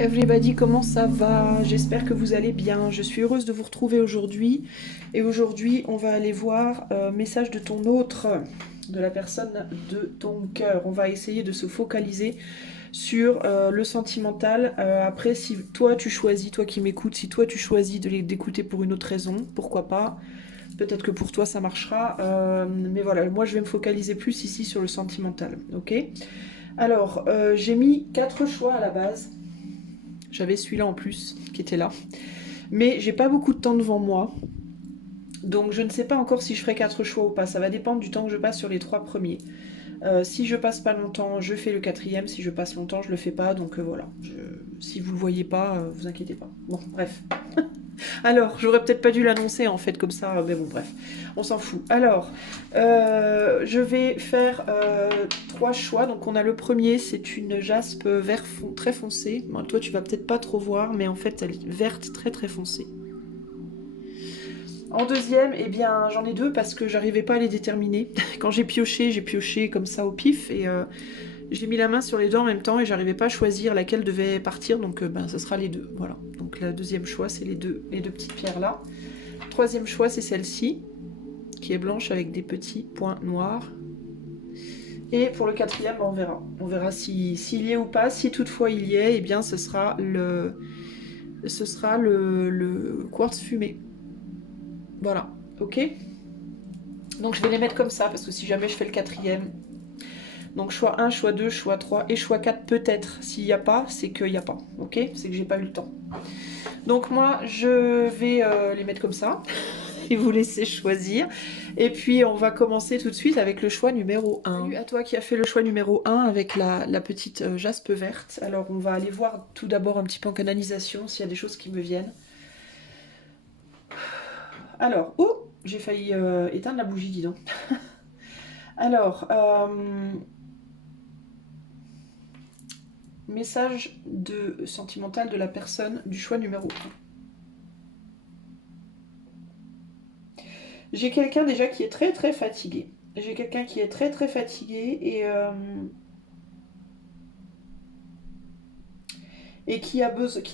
Everybody, comment ça va? J'espère que vous allez bien. Je suis heureuse de vous retrouver aujourd'hui. Et aujourd'hui, on va aller voir message de ton autre, de la personne de ton cœur. On va essayer de se focaliser sur le sentimental. Après, si toi tu choisis, toi qui m'écoutes, si toi tu choisis d'écouter pour une autre raison, pourquoi pas? Peut-être que pour toi ça marchera. Mais voilà, moi je vais me focaliser plus ici sur le sentimental. Ok? Alors, j'ai mis 4 choix à la base. J'avais celui-là en plus qui était là. Mais j'ai pas beaucoup de temps devant moi. Donc je ne sais pas encore si je ferai 4 choix ou pas. Ça va dépendre du temps que je passe sur les 3 premiers. Si je passe pas longtemps, je fais le quatrième. Si je passe longtemps, je le fais pas. Donc voilà. Si vous le voyez pas, vous inquiétez pas. Bon, bref. Alors, j'aurais peut-être pas dû l'annoncer en fait comme ça, mais bon, bref, on s'en fout. Alors, je vais faire 3 choix. Donc, on a le premier, c'est une jaspe vert très foncé. Bon, toi, tu vas peut-être pas trop voir, mais en fait, elle est verte très très foncée. En deuxième, eh bien, j'en ai deux parce que j'arrivais pas à les déterminer. Quand j'ai pioché comme ça au pif et j'ai mis la main sur les deux en même temps et j'arrivais pas à choisir laquelle devait partir, donc ben, ce sera les deux. Voilà. Donc, le deuxième choix, c'est les deux petites pierres là. Troisième choix, c'est celle-ci, qui est blanche avec des petits points noirs. Et pour le quatrième, on verra. On verra s'il y est ou pas. Si toutefois il y est, eh bien ce sera le quartz fumé. Voilà, ok. Donc je vais les mettre comme ça, parce que si jamais je fais le quatrième. Donc choix 1, choix 2, choix 3 et choix 4 peut-être. S'il n'y a pas, c'est qu'il n'y a pas, ok. C'est que j'ai pas eu le temps. Donc moi, je vais les mettre comme ça. Et vous laisser choisir. Et puis on va commencer tout de suite avec le choix numéro 1. Salut à toi qui a fait le choix numéro 1 avec la petite jaspe verte. Alors on va aller voir tout d'abord un petit peu en canalisation s'il y a des choses qui me viennent. Alors, oh, j'ai failli éteindre la bougie, dis donc. Alors, message sentimental de la personne du choix numéro 1. J'ai quelqu'un déjà qui est très très fatigué. J'ai quelqu'un qui est très très fatigué et qui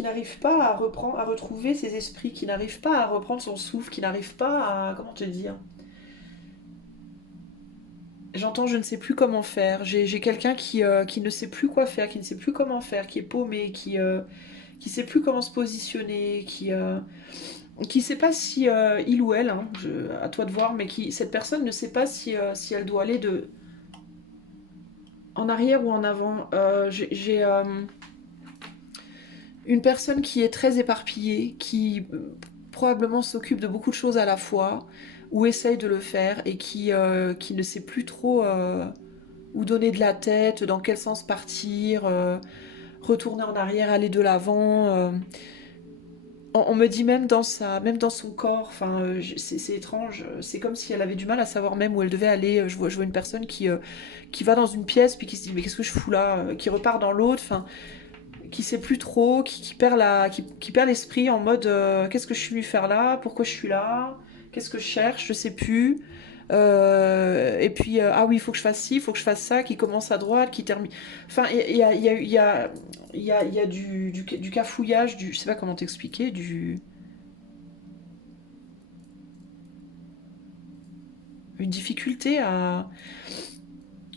n'arrive pas à reprendre, à retrouver ses esprits, qui n'arrive pas à reprendre son souffle, qui n'arrive pas à, comment te dire, j'entends je ne sais plus comment faire. J'ai quelqu'un qui ne sait plus quoi faire, qui ne sait plus comment faire, qui est paumé, qui sait plus comment se positionner, qui sait pas si il ou elle, hein, à toi de voir, mais cette personne ne sait pas si elle doit aller en arrière ou en avant. J'ai une personne qui est très éparpillée, qui probablement s'occupe de beaucoup de choses à la fois, ou essaye de le faire, et qui ne sait plus trop où donner de la tête, dans quel sens partir, retourner en arrière, aller de l'avant. On me dit même dans son corps, enfin, c'est étrange, c'est comme si elle avait du mal à savoir même où elle devait aller. Je vois une personne qui va dans une pièce, puis qui se dit mais qu'est-ce que je fous là, qui repart dans l'autre, enfin, qui sait plus trop, qui perd l'esprit en mode qu'est-ce que je suis venu faire là, pourquoi je suis là, qu'est-ce que je cherche, je sais plus. Et puis ah oui, il faut que je fasse ci, il faut que je fasse ça, qui commence à droite, qui termine. Enfin, il y a du cafouillage, je sais pas comment t'expliquer, une difficulté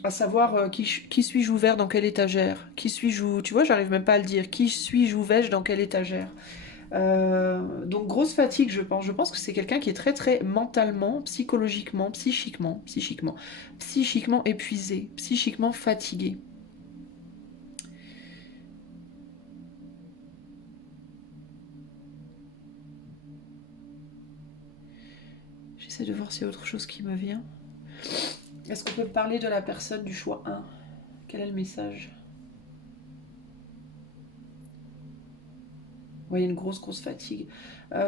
à savoir qui suis-je ouvert dans quelle étagère, qui suis-je, tu vois, j'arrive même pas à le dire, qui suis-je ouvert dans quelle étagère. Donc grosse fatigue, je pense. Je pense que c'est quelqu'un qui est très très mentalement, psychologiquement, psychiquement épuisé, psychiquement fatigué. J'essaie de voir s'il y a autre chose qui me vient. Est-ce qu'on peut me parler de la personne du choix 1? Quel est le message? Vous voyez, une grosse fatigue.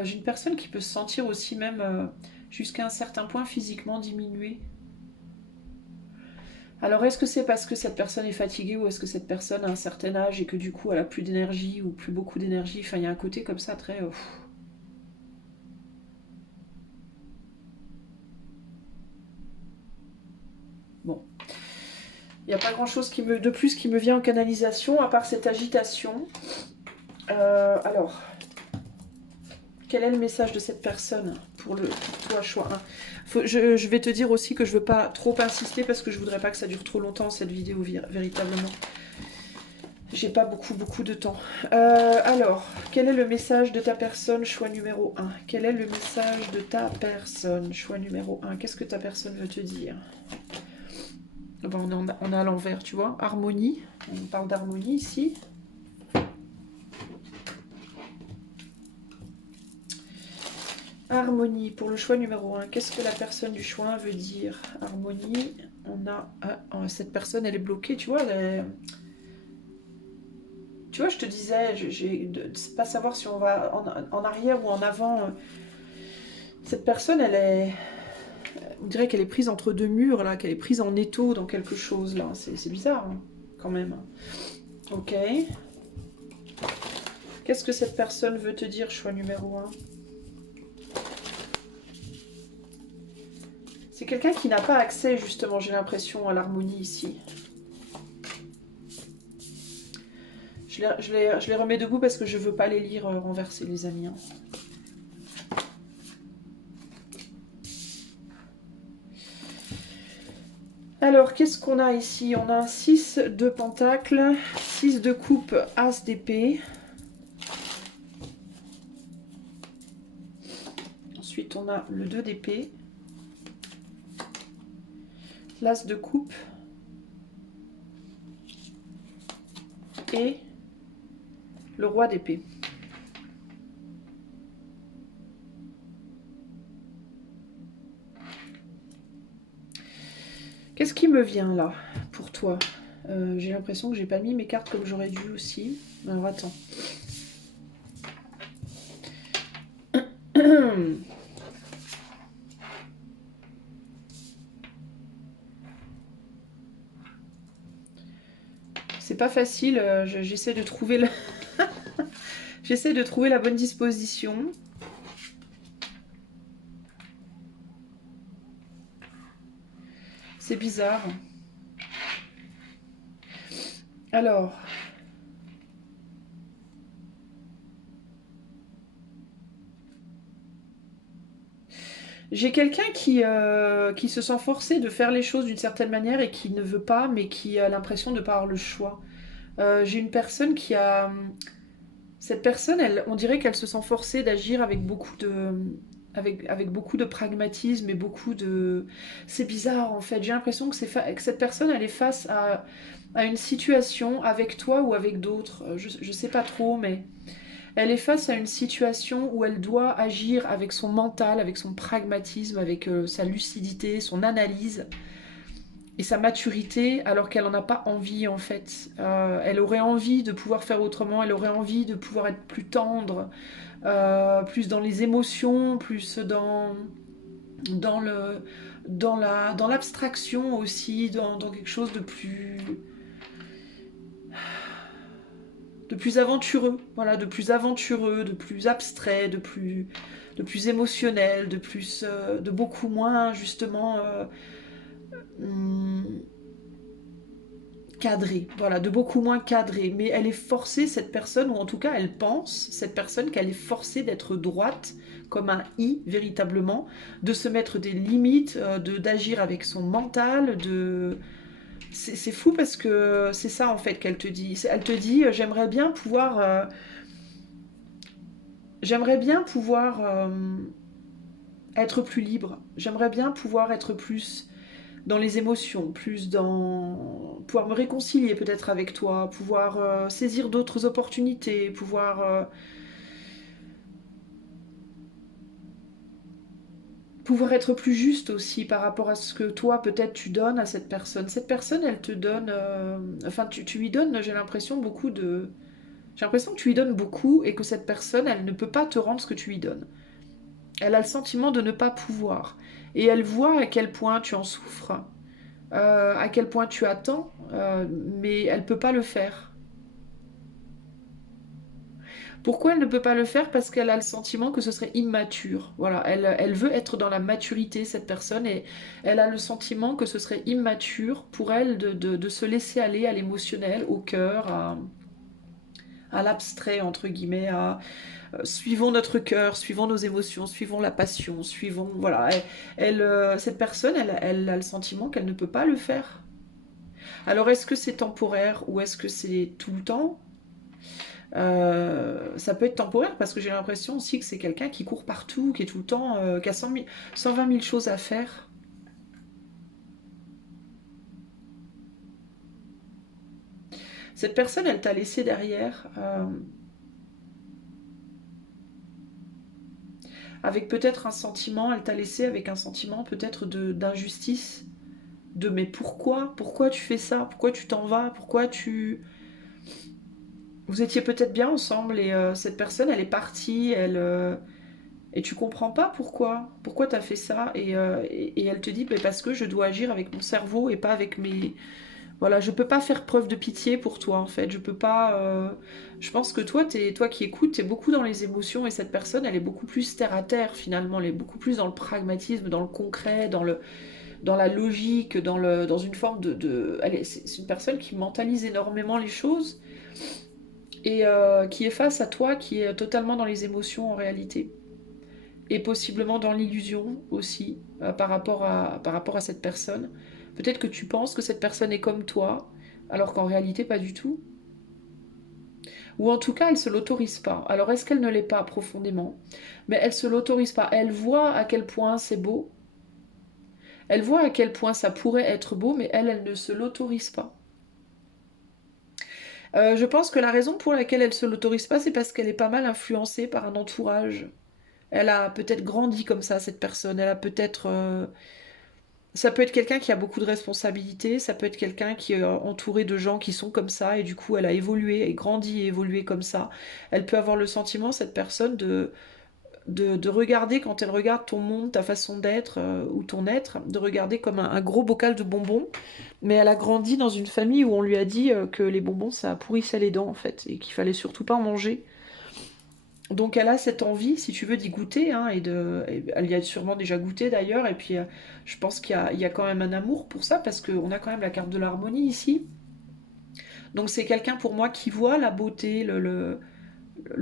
J'ai une personne qui peut se sentir aussi même jusqu'à un certain point physiquement diminuée. Alors, est-ce que c'est parce que cette personne est fatiguée ou est-ce que cette personne a un certain âge et que du coup elle a plus d'énergie ou plus beaucoup d'énergie? Enfin, il y a un côté comme ça très. Bon, il n'y a pas grand-chose de plus qui me vient en canalisation à part cette agitation. Alors, quel est le message de cette personne pour toi, choix 1? Je vais te dire aussi que je ne veux pas trop insister parce que je voudrais pas que ça dure trop longtemps cette vidéo, véritablement. J'ai pas beaucoup de temps. Alors, quel est le message de ta personne, choix numéro 1? Quel est le message de ta personne, choix numéro 1? Qu'est-ce que ta personne veut te dire? Bon, on est à l'envers, tu vois. Harmonie. On parle d'harmonie ici. Harmonie, pour le choix numéro 1. Qu'est-ce que la personne du choix 1 veut dire? Harmonie, on a... Ah, cette personne, elle est bloquée, tu vois, Tu vois, je te disais, de ne pas savoir si on va en arrière ou en avant. Cette personne, elle est... On dirait qu'elle est prise entre deux murs, là, qu'elle est prise en étau dans quelque chose, là. C'est bizarre, hein, quand même. Ok. Qu'est-ce que cette personne veut te dire, choix numéro 1? C'est quelqu'un qui n'a pas accès, justement, j'ai l'impression, à l'harmonie ici. Je les remets debout parce que je ne veux pas les lire renversés, les amis. Hein. Alors, qu'est-ce qu'on a ici? On a un 6 de pentacle, 6 de coupe, as d'épée. Ensuite, on a le 2 d'épée, l'as de coupe et le roi d'épée. Qu'est-ce qui me vient là pour toi? J'ai l'impression que j'ai pas mis mes cartes comme j'aurais dû aussi. Alors attends. C'est pas facile, j'essaie de trouver le... j'essaie de trouver la bonne disposition. C'est bizarre. Alors... J'ai quelqu'un qui se sent forcé de faire les choses d'une certaine manière et qui ne veut pas, mais qui a l'impression de ne pas avoir le choix. J'ai une personne qui a... Cette personne, on dirait qu'elle se sent forcée d'agir avec avec beaucoup de pragmatisme et beaucoup de... C'est bizarre en fait, j'ai l'impression que cette personne, elle est face à une situation avec toi ou avec d'autres. Je sais pas trop, mais elle est face à une situation où elle doit agir avec son mental, avec son pragmatisme, avec sa lucidité, son analyse et sa maturité, alors qu'elle n'en a pas envie en fait. Elle aurait envie de pouvoir faire autrement, elle aurait envie de pouvoir être plus tendre, plus dans les émotions, plus dans le dans l'abstraction aussi, dans quelque chose de plus aventureux, voilà, de plus aventureux, de plus abstrait, de plus émotionnel, de beaucoup moins justement hum, cadré, voilà, de beaucoup moins cadré. Mais elle est forcée, cette personne, ou en tout cas elle pense, cette personne, qu'elle est forcée d'être droite, comme un i véritablement, de se mettre des limites, d'agir avec son mental, de... C'est fou parce que c'est ça en fait qu'elle te dit. Elle te dit, j'aimerais bien pouvoir être plus libre. J'aimerais bien pouvoir être plus dans les émotions, plus dans... pouvoir me réconcilier peut-être avec toi, pouvoir saisir d'autres opportunités, pouvoir être plus juste aussi par rapport à ce que toi peut-être tu donnes à cette personne. Cette personne, elle te donne... Enfin, tu lui donnes, j'ai l'impression, beaucoup de... J'ai l'impression que tu lui donnes beaucoup et que cette personne, elle ne peut pas te rendre ce que tu lui donnes. Elle a le sentiment de ne pas pouvoir. Et elle voit à quel point tu en souffres, à quel point tu attends, mais elle ne peut pas le faire. Pourquoi elle ne peut pas le faire? Parce qu'elle a le sentiment que ce serait immature. Voilà, elle veut être dans la maturité, cette personne, et elle a le sentiment que ce serait immature pour elle de se laisser aller à l'émotionnel, au cœur, à l'abstrait, entre guillemets, à suivons notre cœur, suivons nos émotions, suivons la passion, suivons... Voilà, cette personne, elle a le sentiment qu'elle ne peut pas le faire. Alors, est-ce que c'est temporaire ou est-ce que c'est tout le temps? Ça peut être temporaire parce que j'ai l'impression aussi que c'est quelqu'un qui court partout, qui est tout le temps, qui a 120 000 choses à faire. Cette personne, elle t'a laissé derrière avec peut-être un sentiment, elle t'a laissé avec un sentiment peut-être d'injustice, de mais pourquoi? Pourquoi tu fais ça? Pourquoi tu t'en vas? Pourquoi tu... Vous étiez peut-être bien ensemble et cette personne, elle est partie, et tu comprends pas pourquoi. Pourquoi t'as fait ça? Et elle te dit, bah, parce que je dois agir avec mon cerveau et pas avec mes... Voilà, je peux pas faire preuve de pitié pour toi en fait. Je peux pas. Je pense que toi qui écoutes, t'es beaucoup dans les émotions et cette personne, elle est beaucoup plus terre à terre finalement. Elle est beaucoup plus dans le pragmatisme, dans le concret, dans la logique, dans une forme c'est une personne qui mentalise énormément les choses et qui est face à toi, qui est totalement dans les émotions en réalité et possiblement dans l'illusion aussi par rapport à cette personne. Peut-être que tu penses que cette personne est comme toi, alors qu'en réalité pas du tout. Ou en tout cas, elle se l'autorise pas. Alors est-ce qu'elle ne l'est pas profondément? Mais elle se l'autorise pas. Elle voit à quel point c'est beau. Elle voit à quel point ça pourrait être beau, mais elle ne se l'autorise pas. Je pense que la raison pour laquelle elle se l'autorise pas, c'est parce qu'elle est pas mal influencée par un entourage. Elle a peut-être grandi comme ça, cette personne. Elle a peut-être ça peut être quelqu'un qui a beaucoup de responsabilités, ça peut être quelqu'un qui est entouré de gens qui sont comme ça et du coup elle a évolué et grandi et évolué comme ça. Elle peut avoir le sentiment, cette personne, de regarder, quand elle regarde ton monde, ta façon d'être ou ton être, de regarder comme un gros bocal de bonbons. Mais elle a grandi dans une famille où on lui a dit que les bonbons ça pourrissait les dents en fait et qu'il fallait surtout pas en manger. Donc elle a cette envie, si tu veux, d'y goûter, hein, et elle y a sûrement déjà goûté d'ailleurs, et puis je pense il y a quand même un amour pour ça, parce qu'on a quand même la carte de l'harmonie ici. Donc c'est quelqu'un pour moi qui voit la beauté, le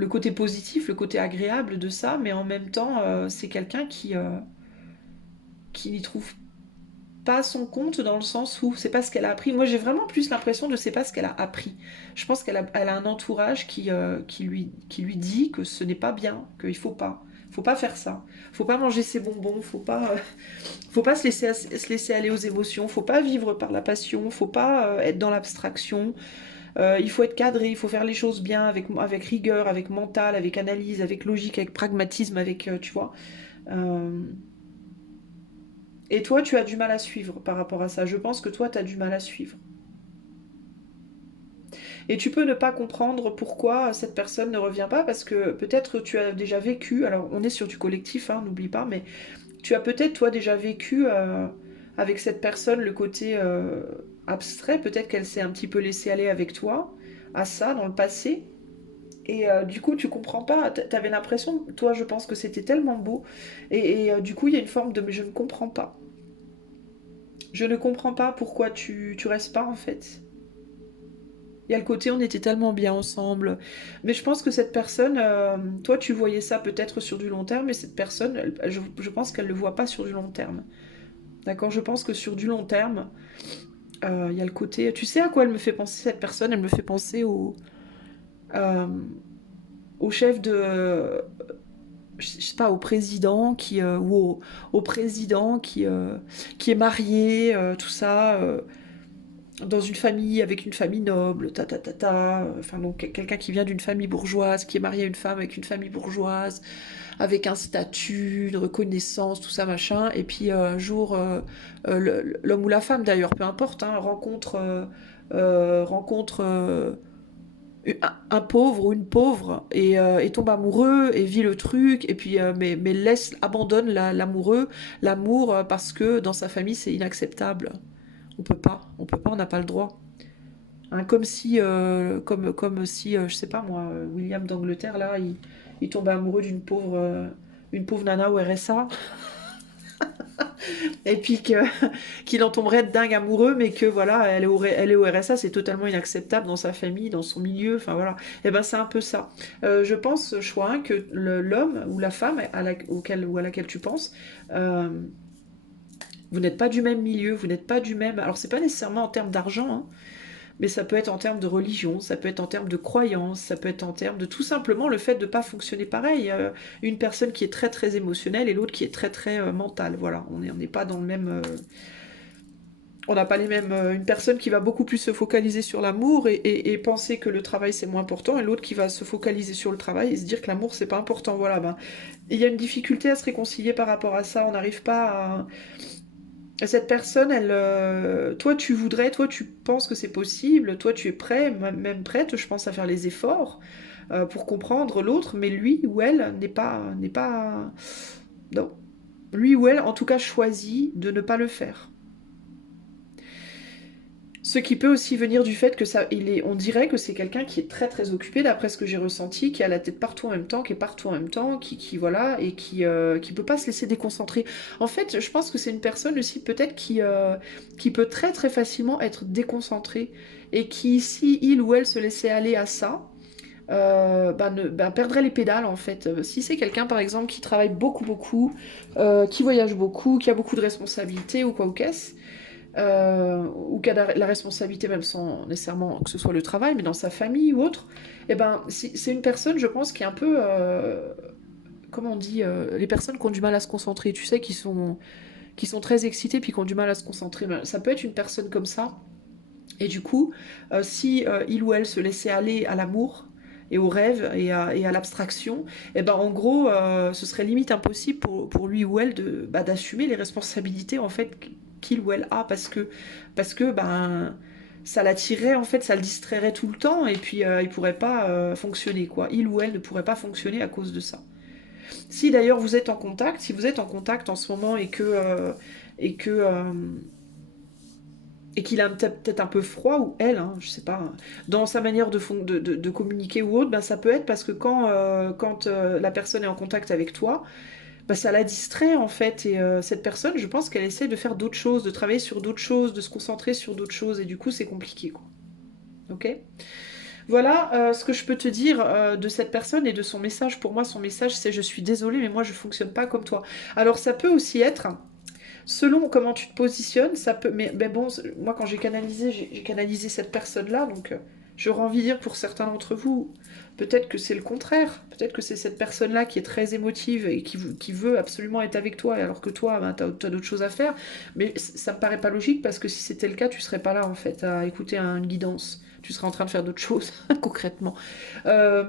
côté positif, le côté agréable de ça, mais en même temps c'est quelqu'un qui n'y trouve pas son compte dans le sens où c'est pas ce qu'elle a appris. Moi j'ai vraiment plus l'impression de c'est pas ce qu'elle a appris. Je pense elle a un entourage qui lui dit que ce n'est pas bien, qu'il faut pas faire ça. Faut pas manger ses bonbons, faut pas se laisser aller aux émotions, faut pas vivre par la passion, faut pas être dans l'abstraction. Il faut être cadré, il faut faire les choses bien, avec rigueur, avec mental, avec analyse, avec logique, avec pragmatisme, avec, tu vois. Euh, et toi, tu as du mal à suivre par rapport à ça. Je pense que toi, tu as du mal à suivre. Et tu peux ne pas comprendre pourquoi cette personne ne revient pas, parce que peut-être tu as déjà vécu, alors on est sur du collectif, hein, n'oublie pas, mais tu as peut-être toi déjà vécu avec cette personne le côté abstrait, peut-être qu'elle s'est un petit peu laissée aller avec toi à ça dans le passé. Et du coup, tu comprends pas. T'avais l'impression, toi, je pense que c'était tellement beau. Du coup, il y a une forme de mais je ne comprends pas. Je ne comprends pas pourquoi tu restes pas en fait. Il y a le côté on était tellement bien ensemble. Mais je pense que cette personne, toi tu voyais ça peut-être sur du long terme, mais cette personne, je pense qu'elle ne le voit pas sur du long terme. D'accord? Je pense que sur du long terme, il y a le côté... Tu sais à quoi elle me fait penser cette personne? Elle me fait penser euh, au chef de... je sais pas, au président au président qui est marié, tout ça. Dans une famille, avec une famille noble, enfin donc quelqu'un qui vient d'une famille bourgeoise, qui est marié à une femme avec une famille bourgeoise, avec un statut, une reconnaissance, tout ça machin, et puis un jour, l'homme ou la femme d'ailleurs, peu importe, hein, rencontre un pauvre ou une pauvre et tombe amoureux et vit le truc, et puis mais abandonne l'amoureux, l'amour parce que dans sa famille c'est inacceptable. On peut pas, on n'a pas le droit. Hein, comme si, je sais pas moi, William d'Angleterre, là, il tombait amoureux d'une pauvre nana au RSA. et puis qu'il en tomberait de dingue amoureux, mais que voilà, elle est au RSA, c'est totalement inacceptable dans sa famille, dans son milieu, enfin voilà. Et ben c'est un peu ça. Je pense, choix 1, que l'homme ou la femme auquel ou à laquelle tu penses, euh, vous n'êtes pas du même milieu, vous n'êtes pas du même. Alors c'est pas nécessairement en termes d'argent, hein, mais ça peut être en termes de religion, ça peut être en termes de croyance, ça peut être en termes de tout simplement le fait de ne pas fonctionner pareil. Une personne qui est très très émotionnelle et l'autre qui est très très mentale. Voilà, on n'est pas dans le même. On n'a pas les mêmes. Une personne qui va beaucoup plus se focaliser sur l'amour et penser que le travail c'est moins important, et l'autre qui va se focaliser sur le travail et se dire que l'amour c'est pas important. Voilà, ben, il y a une difficulté à se réconcilier par rapport à ça. On n'arrive pas à. Cette personne, elle, toi tu voudrais, toi tu penses que c'est possible, toi tu es prêt, même prête, je pense, à faire les efforts pour comprendre l'autre, mais lui ou elle n'est pas, non, lui ou elle, en tout cas, choisit de ne pas le faire. Ce qui peut aussi venir du fait que ça, on dirait que c'est quelqu'un qui est très très occupé, d'après ce que j'ai ressenti, qui a la tête partout en même temps, qui est partout en même temps, qui voilà, et qui peut pas se laisser déconcentrer. En fait, je pense que c'est une personne aussi peut-être qui peut très très facilement être déconcentrée, et qui, si il ou elle se laissait aller à ça, perdrait les pédales en fait. Si c'est quelqu'un par exemple qui travaille beaucoup beaucoup, qui voyage beaucoup, qui a beaucoup de responsabilités ou quoi ou qu'est-ce, ou qui a la responsabilité même sans nécessairement que ce soit le travail, mais dans sa famille ou autre, et ben c'est une personne, je pense, qui est un peu, comment on dit, les personnes qui ont du mal à se concentrer, tu sais, qui sont très excitées puis qui ont du mal à se concentrer. Ben, ça peut être une personne comme ça. Et du coup, si il ou elle se laissait aller à l'amour et au rêve et à l'abstraction, et ben en gros, ce serait limite impossible pour lui ou elle d'assumer les responsabilités en fait qu'il ou elle a, parce que ben ça l'attirerait en fait, ça le distrairait tout le temps, et puis il pourrait pas fonctionner quoi. Il ou elle ne pourrait pas fonctionner à cause de ça. Si d'ailleurs vous êtes en contact, si vous êtes en contact en ce moment et que et qu'il a peut-être un peu froid, ou elle, hein, je sais pas, dans sa manière de communiquer ou autre, ben ça peut être parce que quand la personne est en contact avec toi, ben ça la distrait en fait, et cette personne, je pense qu'elle essaie de faire d'autres choses, de travailler sur d'autres choses, de se concentrer sur d'autres choses, et du coup c'est compliqué quoi. Ok. Voilà ce que je peux te dire de cette personne et de son message. Pour moi, son message, c'est: je suis désolée, mais moi je fonctionne pas comme toi. Alors ça peut aussi être, selon comment tu te positionnes, ça peut. Mais bon, moi quand j'ai canalisé cette personne-là, donc j'aurais envie de dire pour certains d'entre vous, peut-être que c'est le contraire. Peut-être que c'est cette personne-là qui est très émotive et qui veut absolument être avec toi, alors que toi, ben, t'as d'autres choses à faire. Mais ça me paraît pas logique, parce que si c'était le cas, tu serais pas là en fait à écouter une guidance. Tu serais en train de faire d'autres choses concrètement. Euh,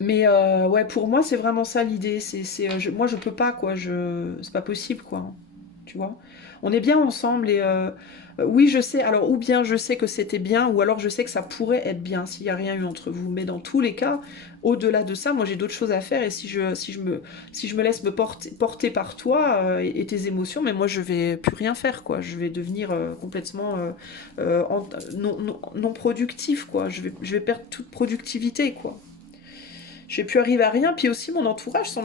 mais ouais, pour moi, c'est vraiment ça l'idée. Moi, je peux pas, quoi. C'est pas possible, quoi. Tu vois. On est bien ensemble, et oui, je sais. Alors, ou bien je sais que c'était bien, ou alors je sais que ça pourrait être bien s'il n'y a rien eu entre vous. Mais dans tous les cas, au-delà de ça, moi, j'ai d'autres choses à faire. Et si je me laisse me porter par toi et tes émotions, mais moi, je vais plus rien faire, quoi. Je vais devenir complètement non productif, quoi. Je vais perdre toute productivité, quoi. Je vais plus arriver à rien. Puis aussi son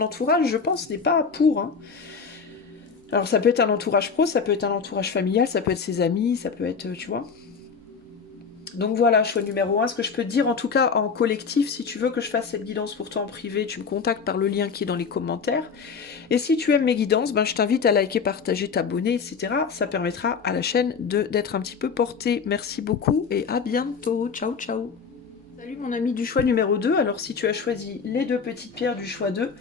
entourage, je pense, n'est pas pour, hein. Alors ça peut être un entourage pro, ça peut être un entourage familial, ça peut être ses amis, ça peut être, tu vois. Donc voilà, choix numéro un. Ce que je peux te dire, en tout cas en collectif, si tu veux que je fasse cette guidance pour toi en privé, tu me contactes par le lien qui est dans les commentaires. Et si tu aimes mes guidances, ben, je t'invite à liker, partager, t'abonner, etc. Ça permettra à la chaîne d'être un petit peu portée. Merci beaucoup et à bientôt. Ciao, ciao. Salut mon ami du choix numéro 2. Alors si tu as choisi les deux petites pierres du choix 2,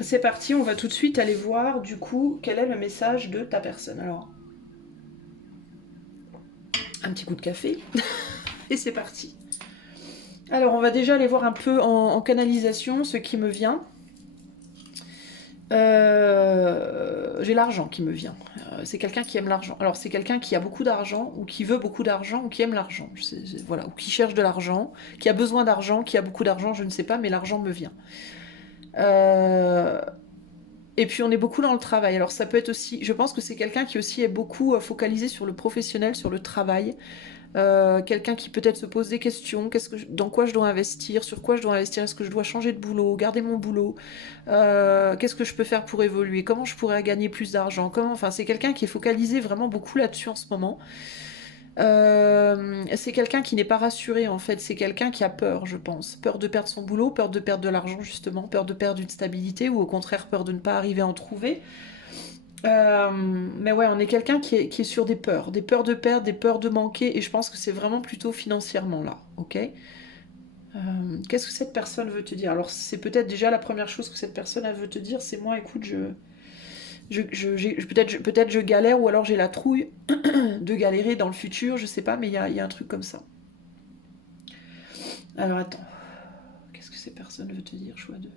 c'est parti, on va tout de suite aller voir du coup quel est le message de ta personne. Alors, un petit coup de café et c'est parti. Alors on va déjà aller voir un peu en canalisation ce qui me vient. J'ai l'argent qui me vient. C'est quelqu'un qui aime l'argent. Alors c'est quelqu'un qui a beaucoup d'argent, ou qui veut beaucoup d'argent, ou qui aime l'argent. Voilà, ou qui cherche de l'argent, qui a besoin d'argent, qui a beaucoup d'argent, je ne sais pas, mais l'argent me vient. Et puis on est beaucoup dans le travail. Alors ça peut être aussi, je pense que c'est quelqu'un qui aussi est beaucoup focalisé sur le professionnel, sur le travail. Quelqu'un qui peut-être se pose des questions, dans quoi je dois investir, sur quoi je dois investir, est-ce que je dois changer de boulot, garder mon boulot, qu'est-ce que je peux faire pour évoluer, comment je pourrais gagner plus d'argent, enfin c'est quelqu'un qui est focalisé vraiment beaucoup là-dessus en ce moment. C'est quelqu'un qui n'est pas rassuré en fait, c'est quelqu'un qui a peur, je pense. Peur de perdre son boulot, peur de perdre de l'argent justement, peur de perdre une stabilité ou au contraire peur de ne pas arriver à en trouver. Mais ouais, on est quelqu'un qui est sur des peurs de perdre, des peurs de manquer, et je pense que c'est vraiment plutôt financièrement là, ok. Qu'est-ce que cette personne veut te dire? Alors c'est peut-être déjà la première chose que cette personne elle veut te dire, c'est moi, écoute, peut-être je galère ou alors j'ai la trouille de galérer dans le futur, je sais pas, mais il y a un truc comme ça. Alors attends, qu'est-ce que cette personne veut te dire, choix de...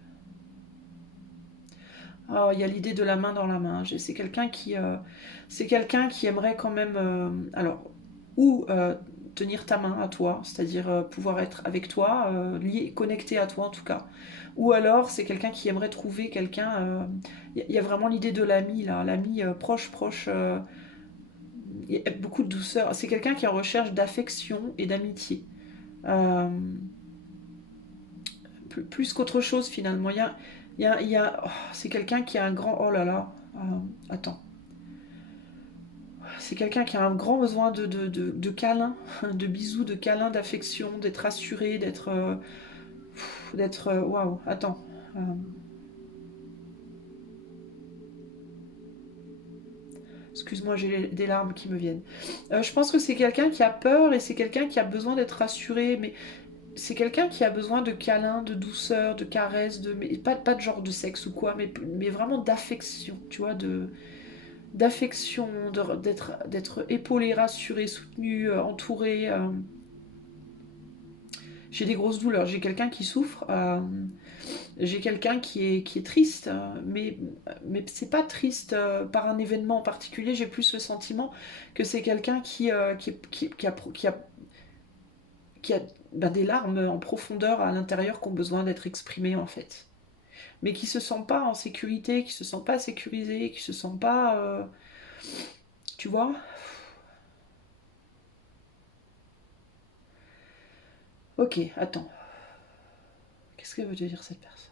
Oh, il y a l'idée de la main dans la main. C'est quelqu'un qui aimerait quand même, alors, ou tenir ta main à toi, c'est-à-dire pouvoir être avec toi, lié, connecté à toi en tout cas. Ou alors c'est quelqu'un qui aimerait trouver quelqu'un. Il y a vraiment l'idée de l'ami là, l'ami proche, proche. Il y a beaucoup de douceur. C'est quelqu'un qui est en recherche d'affection et d'amitié. Euh, plus qu'autre chose finalement. Oh, c'est quelqu'un qui a un grand... Oh là là. Attends. C'est quelqu'un qui a un grand besoin de câlins, de bisous, de câlins, d'affection, d'être rassuré, d'être... Waouh, attends. Euh, Excuse-moi, j'ai des larmes qui me viennent. Je pense que c'est quelqu'un qui a peur et c'est quelqu'un qui a besoin d'être rassuré, mais c'est quelqu'un qui a besoin de câlins, de douceur, de caresses, mais pas de genre de sexe ou quoi, mais vraiment d'affection, tu vois, d'affection, d'être épaulé, rassuré, soutenu, entouré. J'ai des grosses douleurs, j'ai quelqu'un qui souffre, j'ai quelqu'un qui est triste, mais c'est pas triste par un événement en particulier, j'ai plus le sentiment que c'est quelqu'un qui a ben, des larmes en profondeur à l'intérieur qui ont besoin d'être exprimées en fait. Mais qui se sent pas en sécurité, qui se sent pas sécurisé, qui se sent pas... tu vois. Ok, attends. Qu'est-ce qu'elle veut te dire cette personne?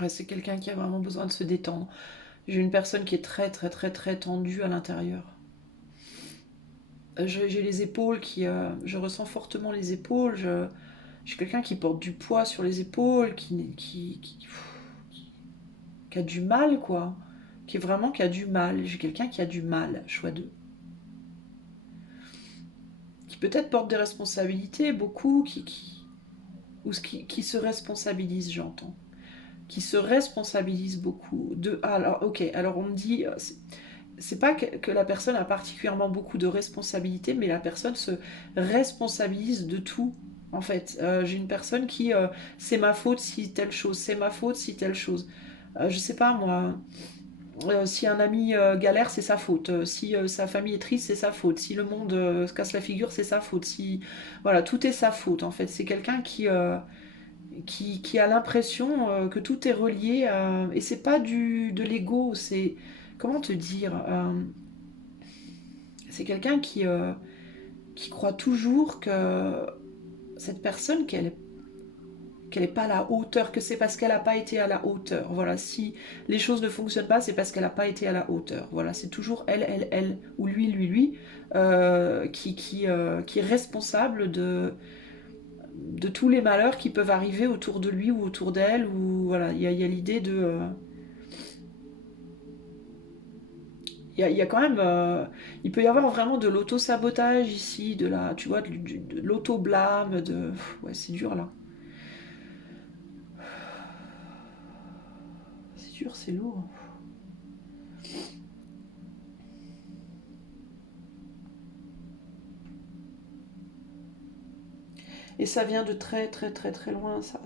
Ouais, c'est quelqu'un qui a vraiment besoin de se détendre. J'ai une personne qui est très très très très tendue à l'intérieur. J'ai les épaules qui... je ressens fortement les épaules. J'ai quelqu'un qui porte du poids sur les épaules, qui a du mal, quoi. Qui a du mal. J'ai quelqu'un qui a du mal, choix 2. Qui peut-être porte des responsabilités, beaucoup, qui se responsabilise, j'entends. Qui se responsabilise beaucoup. Alors, ok, alors on me dit... c'est pas que la personne a particulièrement beaucoup de responsabilités, mais la personne se responsabilise de tout. En fait, j'ai une personne qui, c'est ma faute si telle chose, c'est ma faute si telle chose. Je sais pas moi, si un ami galère, c'est sa faute. Si sa famille est triste, c'est sa faute. Si le monde se casse la figure, c'est sa faute. Si voilà, tout est sa faute. En fait, c'est quelqu'un qui a l'impression que tout est relié et c'est pas de l'ego. C'est comment te dire c'est quelqu'un qui croit toujours que cette personne qu'elle n'est pas à la hauteur, que c'est parce qu'elle n'a pas été à la hauteur. Voilà, si les choses ne fonctionnent pas, c'est parce qu'elle n'a pas été à la hauteur. Voilà, c'est toujours elle, ou lui, qui est responsable de tous les malheurs qui peuvent arriver autour de lui ou autour d'elle. Ou voilà, il y a l'idée de... il y a quand même... il peut y avoir vraiment de l'auto-sabotage ici, tu vois, de l'auto-blâme, ouais, c'est dur là. C'est dur, c'est lourd. Et ça vient de très très très très loin, ça.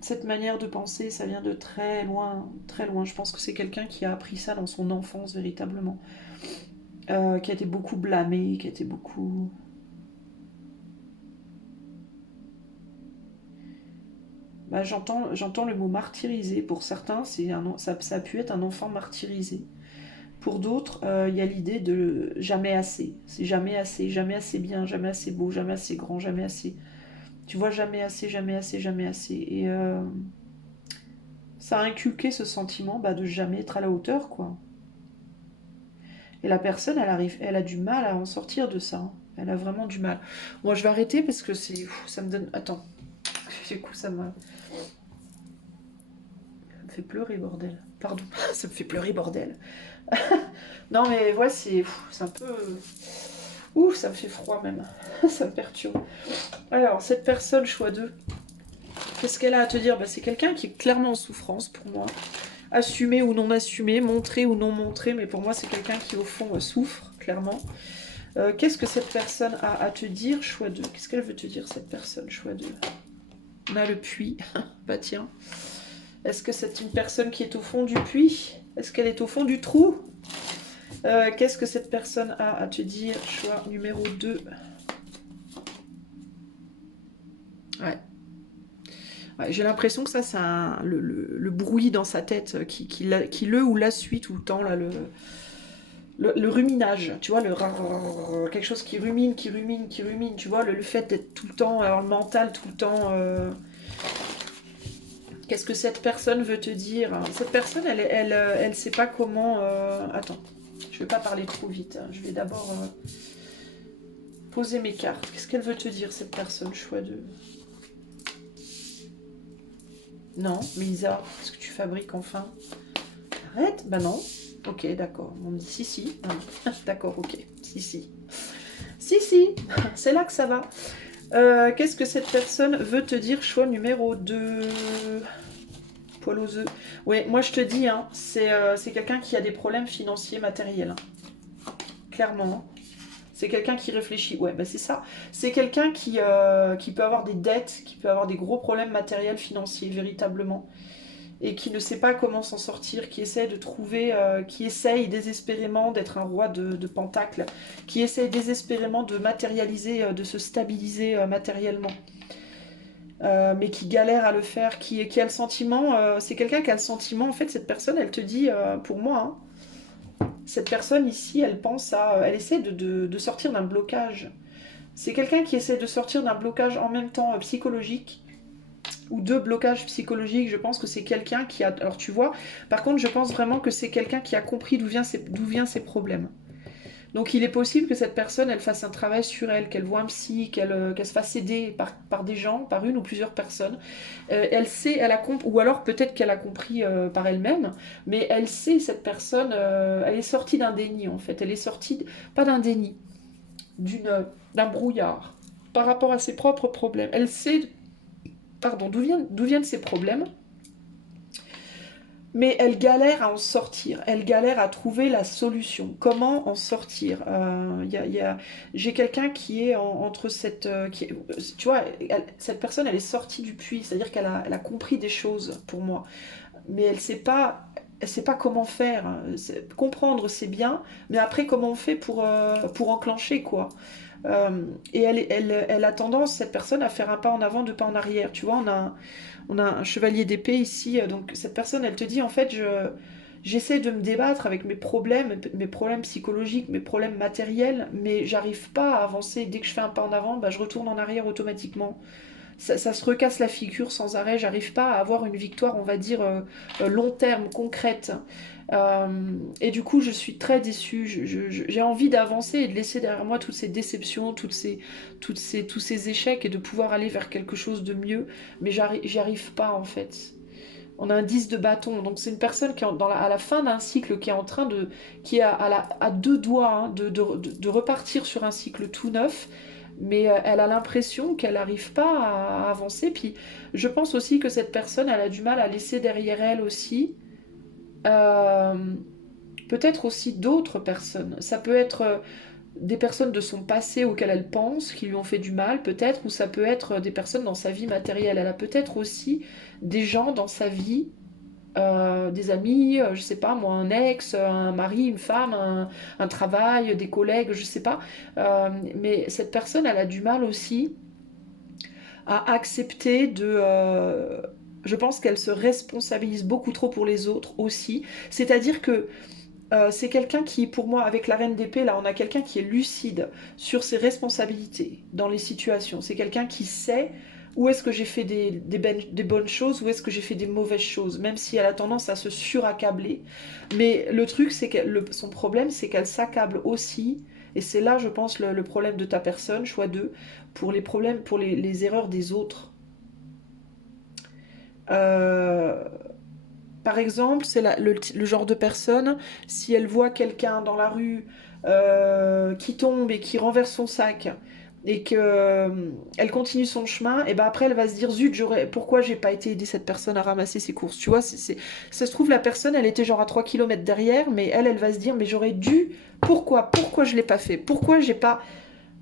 Cette manière de penser, ça vient de très loin, très loin. Je pense que c'est quelqu'un qui a appris ça dans son enfance véritablement. Qui a été beaucoup blâmé, qui a été beaucoup... Bah, j'entends le mot martyrisé. Pour certains, ça a pu être un enfant martyrisé. Pour d'autres, il y a l'idée de jamais assez. C'est jamais assez bien, jamais assez beau, jamais assez grand, jamais assez. Tu vois, jamais assez, jamais assez, jamais assez. Et ça a inculqué ce sentiment bah, de jamais être à la hauteur, quoi. Et la personne, elle a du mal à en sortir de ça, hein. Elle a vraiment du mal. Moi, je vais arrêter parce que ça me donne. Attends, du coup, ça me fait pleurer, bordel. Pardon, ça me fait pleurer, bordel. Non, mais ouais, c'est un peu. Ouh, ça me fait froid même. Ça me perturbe. Alors, cette personne, choix 2, qu'est-ce qu'elle a à te dire? Bah, c'est quelqu'un qui est clairement en souffrance pour moi. Assumé ou non assumé, montré ou non montré, mais pour moi, c'est quelqu'un qui, au fond, souffre, clairement. Qu'est-ce que cette personne a à te dire? Choix 2. Qu'est-ce qu'elle veut te dire, cette personne? Choix 2. On a le puits. Bah tiens. Est-ce que c'est une personne qui est au fond du puits? Est-ce qu'elle est au fond du trou? Qu'est-ce que cette personne a à te dire? Choix numéro 2. Ouais. Ouais, j'ai l'impression que ça, c'est le bruit dans sa tête qui le ou la suit tout le temps, là, le ruminage, tu vois, quelque chose qui rumine, qui rumine, qui rumine, tu vois, le fait d'être tout le temps, alors le mental tout le temps. Qu'est-ce que cette personne veut te dire? Cette personne, elle sait pas comment. Attends, je vais pas parler trop vite, hein. Je vais d'abord poser mes cartes. Qu'est-ce qu'elle veut te dire, cette personne? Choix de. Non, mais Isa, est-ce que tu fabriques enfin? Arrête? Bah non. Ok, d'accord. On me dit si, si. Ah, d'accord, ok. Si, si. Si, si. C'est là que ça va. Qu'est-ce que cette personne veut te dire? Choix numéro 2. Poil aux œufs. Oui, moi je te dis, hein, c'est quelqu'un qui a des problèmes financiers, matériels, hein. Clairement. C'est quelqu'un qui réfléchit. Ouais, bah c'est ça. C'est quelqu'un qui peut avoir des dettes, qui peut avoir des gros problèmes matériels, financiers, véritablement. Et qui ne sait pas comment s'en sortir, qui essaie de trouver, qui essaye désespérément d'être un roi de Pentacle, qui essaye désespérément de matérialiser, de se stabiliser matériellement. Mais qui galère à le faire, qui a le sentiment, c'est quelqu'un qui a le sentiment, en fait, cette personne, elle te dit, pour moi, hein, cette personne ici, elle essaie de sortir d'un blocage. C'est quelqu'un qui essaie de sortir d'un blocage en même temps psychologique, ou deux blocages psychologiques. Je pense que c'est quelqu'un qui a... Alors tu vois, par contre, je pense vraiment que c'est quelqu'un qui a compris d'où viennent ses problèmes. Donc il est possible que cette personne, elle fasse un travail sur elle, qu'elle voit un psy, qu'elle se fasse aider par des gens, par une ou plusieurs personnes. Elle sait, ou alors peut-être qu'elle a compris par elle-même, mais elle sait, cette personne, elle est sortie d'un déni en fait. Elle est sortie, pas d'un déni, d'un brouillard par rapport à ses propres problèmes. Elle sait, pardon, d'où viennent ses problèmes. Mais elle galère à en sortir, elle galère à trouver la solution. Comment en sortir? J'ai quelqu'un qui est entre cette... tu vois, cette personne, elle est sortie du puits, c'est-à-dire elle a compris des choses pour moi. Mais elle sait pas comment faire. Comprendre, c'est bien, mais après, comment on fait pour enclencher, quoi? Et elle a tendance, cette personne, à faire un pas en avant, deux pas en arrière. Tu vois, on a un chevalier d'épée ici, donc cette personne, elle te dit, en fait, j'essaie de me débattre avec mes problèmes psychologiques, mes problèmes matériels, mais j'arrive pas à avancer. Dès que je fais un pas en avant, bah, je retourne en arrière automatiquement. Ça se recasse la figure sans arrêt. J'arrive pas à avoir une victoire, on va dire, long terme, concrète. Et du coup, je suis très déçue. J'ai envie d'avancer et de laisser derrière moi toutes ces déceptions, tous ces échecs et de pouvoir aller vers quelque chose de mieux. Mais j'y arrive pas en fait. On a un 10 de bâton, donc c'est une personne qui est à la fin d'un cycle qui est en train de, qui est à deux doigts hein, de repartir sur un cycle tout neuf, mais elle a l'impression qu'elle n'arrive pas à avancer. Puis je pense aussi que cette personne, elle a du mal à laisser derrière elle aussi euh, peut-être aussi d'autres personnes. Ça peut être des personnes de son passé auxquelles elle pense, qui lui ont fait du mal peut-être, ou ça peut être des personnes dans sa vie matérielle. Elle a peut-être aussi des gens dans sa vie, des amis, je sais pas moi, un ex, un mari, une femme, un travail, des collègues, je sais pas. Mais cette personne, elle a du mal aussi à accepter Je pense qu'elle se responsabilise beaucoup trop pour les autres aussi. C'est-à-dire que c'est quelqu'un qui, pour moi, avec la reine d'épée, là, on a quelqu'un qui est lucide sur ses responsabilités dans les situations. C'est quelqu'un qui sait où est-ce que j'ai fait des bonnes choses, où est-ce que j'ai fait des mauvaises choses, même si elle a tendance à se suraccabler. Mais le truc, c'est que son problème, c'est qu'elle s'accable aussi, et c'est là, je pense, le problème de ta personne, choix 2, pour les problèmes, pour les erreurs des autres. Euh, Par exemple, c'est le genre de personne, si elle voit quelqu'un dans la rue qui tombe et qui renverse son sac et que elle continue son chemin, et ben après elle va se dire zut, pourquoi j'ai pas été aider cette personne à ramasser ses courses, tu vois, ça se trouve la personne elle était genre à 3 kilomètres derrière, mais elle va se dire mais j'aurais dû, pourquoi je l'ai pas fait, pourquoi j'ai pas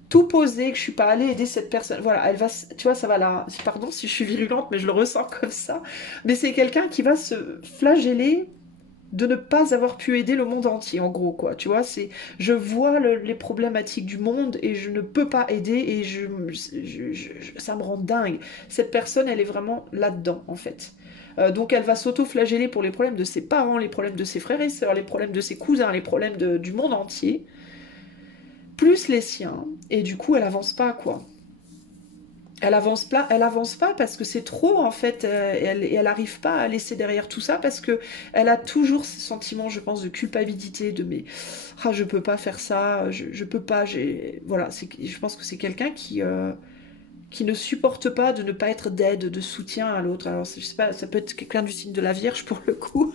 tout posé, que je suis pas allée aider cette personne. Voilà, elle va, tu vois, ça va là. Pardon si je suis virulente, mais je le ressens comme ça. Mais c'est quelqu'un qui va se flageller de ne pas avoir pu aider le monde entier, en gros, quoi. Tu vois, je vois les problématiques du monde et je ne peux pas aider et ça me rend dingue. Cette personne, elle est vraiment là-dedans, en fait. Donc elle va s'auto-flageller pour les problèmes de ses parents, les problèmes de ses frères et sœurs, les problèmes de ses cousins, les problèmes du monde entier plus les siens, et du coup elle avance pas quoi. Elle avance pas parce que c'est trop en fait, et elle arrive pas à laisser derrière tout ça parce que elle a toujours ce sentiment, je pense, de culpabilité, de mais ah, je peux pas faire ça, je peux pas, voilà, je pense que c'est quelqu'un qui ne supporte pas de ne pas être d'aide, de soutien à l'autre. Alors je sais pas, ça peut être quelqu'un du signe de la Vierge pour le coup,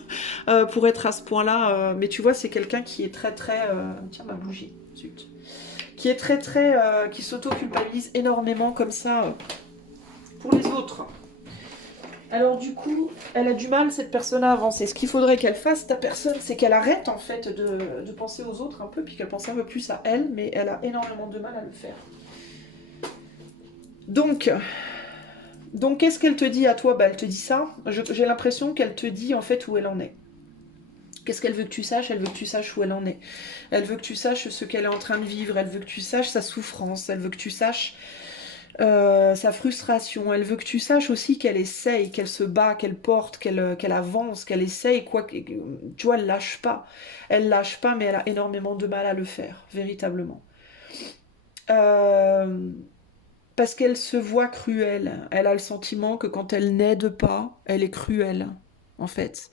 pour être à ce point-là, mais tu vois, c'est quelqu'un qui est très très, tiens ma bougie, zut, qui est très très, qui s'auto-culpabilise énormément comme ça pour les autres. Alors du coup, elle a du mal cette personne à avancer. Ce qu'il faudrait qu'elle fasse, ta personne, c'est qu'elle arrête en fait de penser aux autres un peu, puis qu'elle pense un peu plus à elle, mais elle a énormément de mal à le faire. Donc, donc qu'est-ce qu'elle te dit à toi? Bah, elle te dit ça. J'ai l'impression qu'elle te dit en fait où elle en est. Qu'est-ce qu'elle veut que tu saches? Elle veut que tu saches où elle en est. Elle veut que tu saches ce qu'elle est en train de vivre. Elle veut que tu saches sa souffrance. Elle veut que tu saches sa frustration. Elle veut que tu saches aussi qu'elle essaye, qu'elle se bat, qu'elle porte, qu'elle avance, qu'elle essaye, quoi. Tu vois, elle lâche pas. Elle lâche pas, mais elle a énormément de mal à le faire, véritablement. Euh, Parce qu'elle se voit cruelle. Elle a le sentiment que quand elle n'aide pas, elle est cruelle, en fait.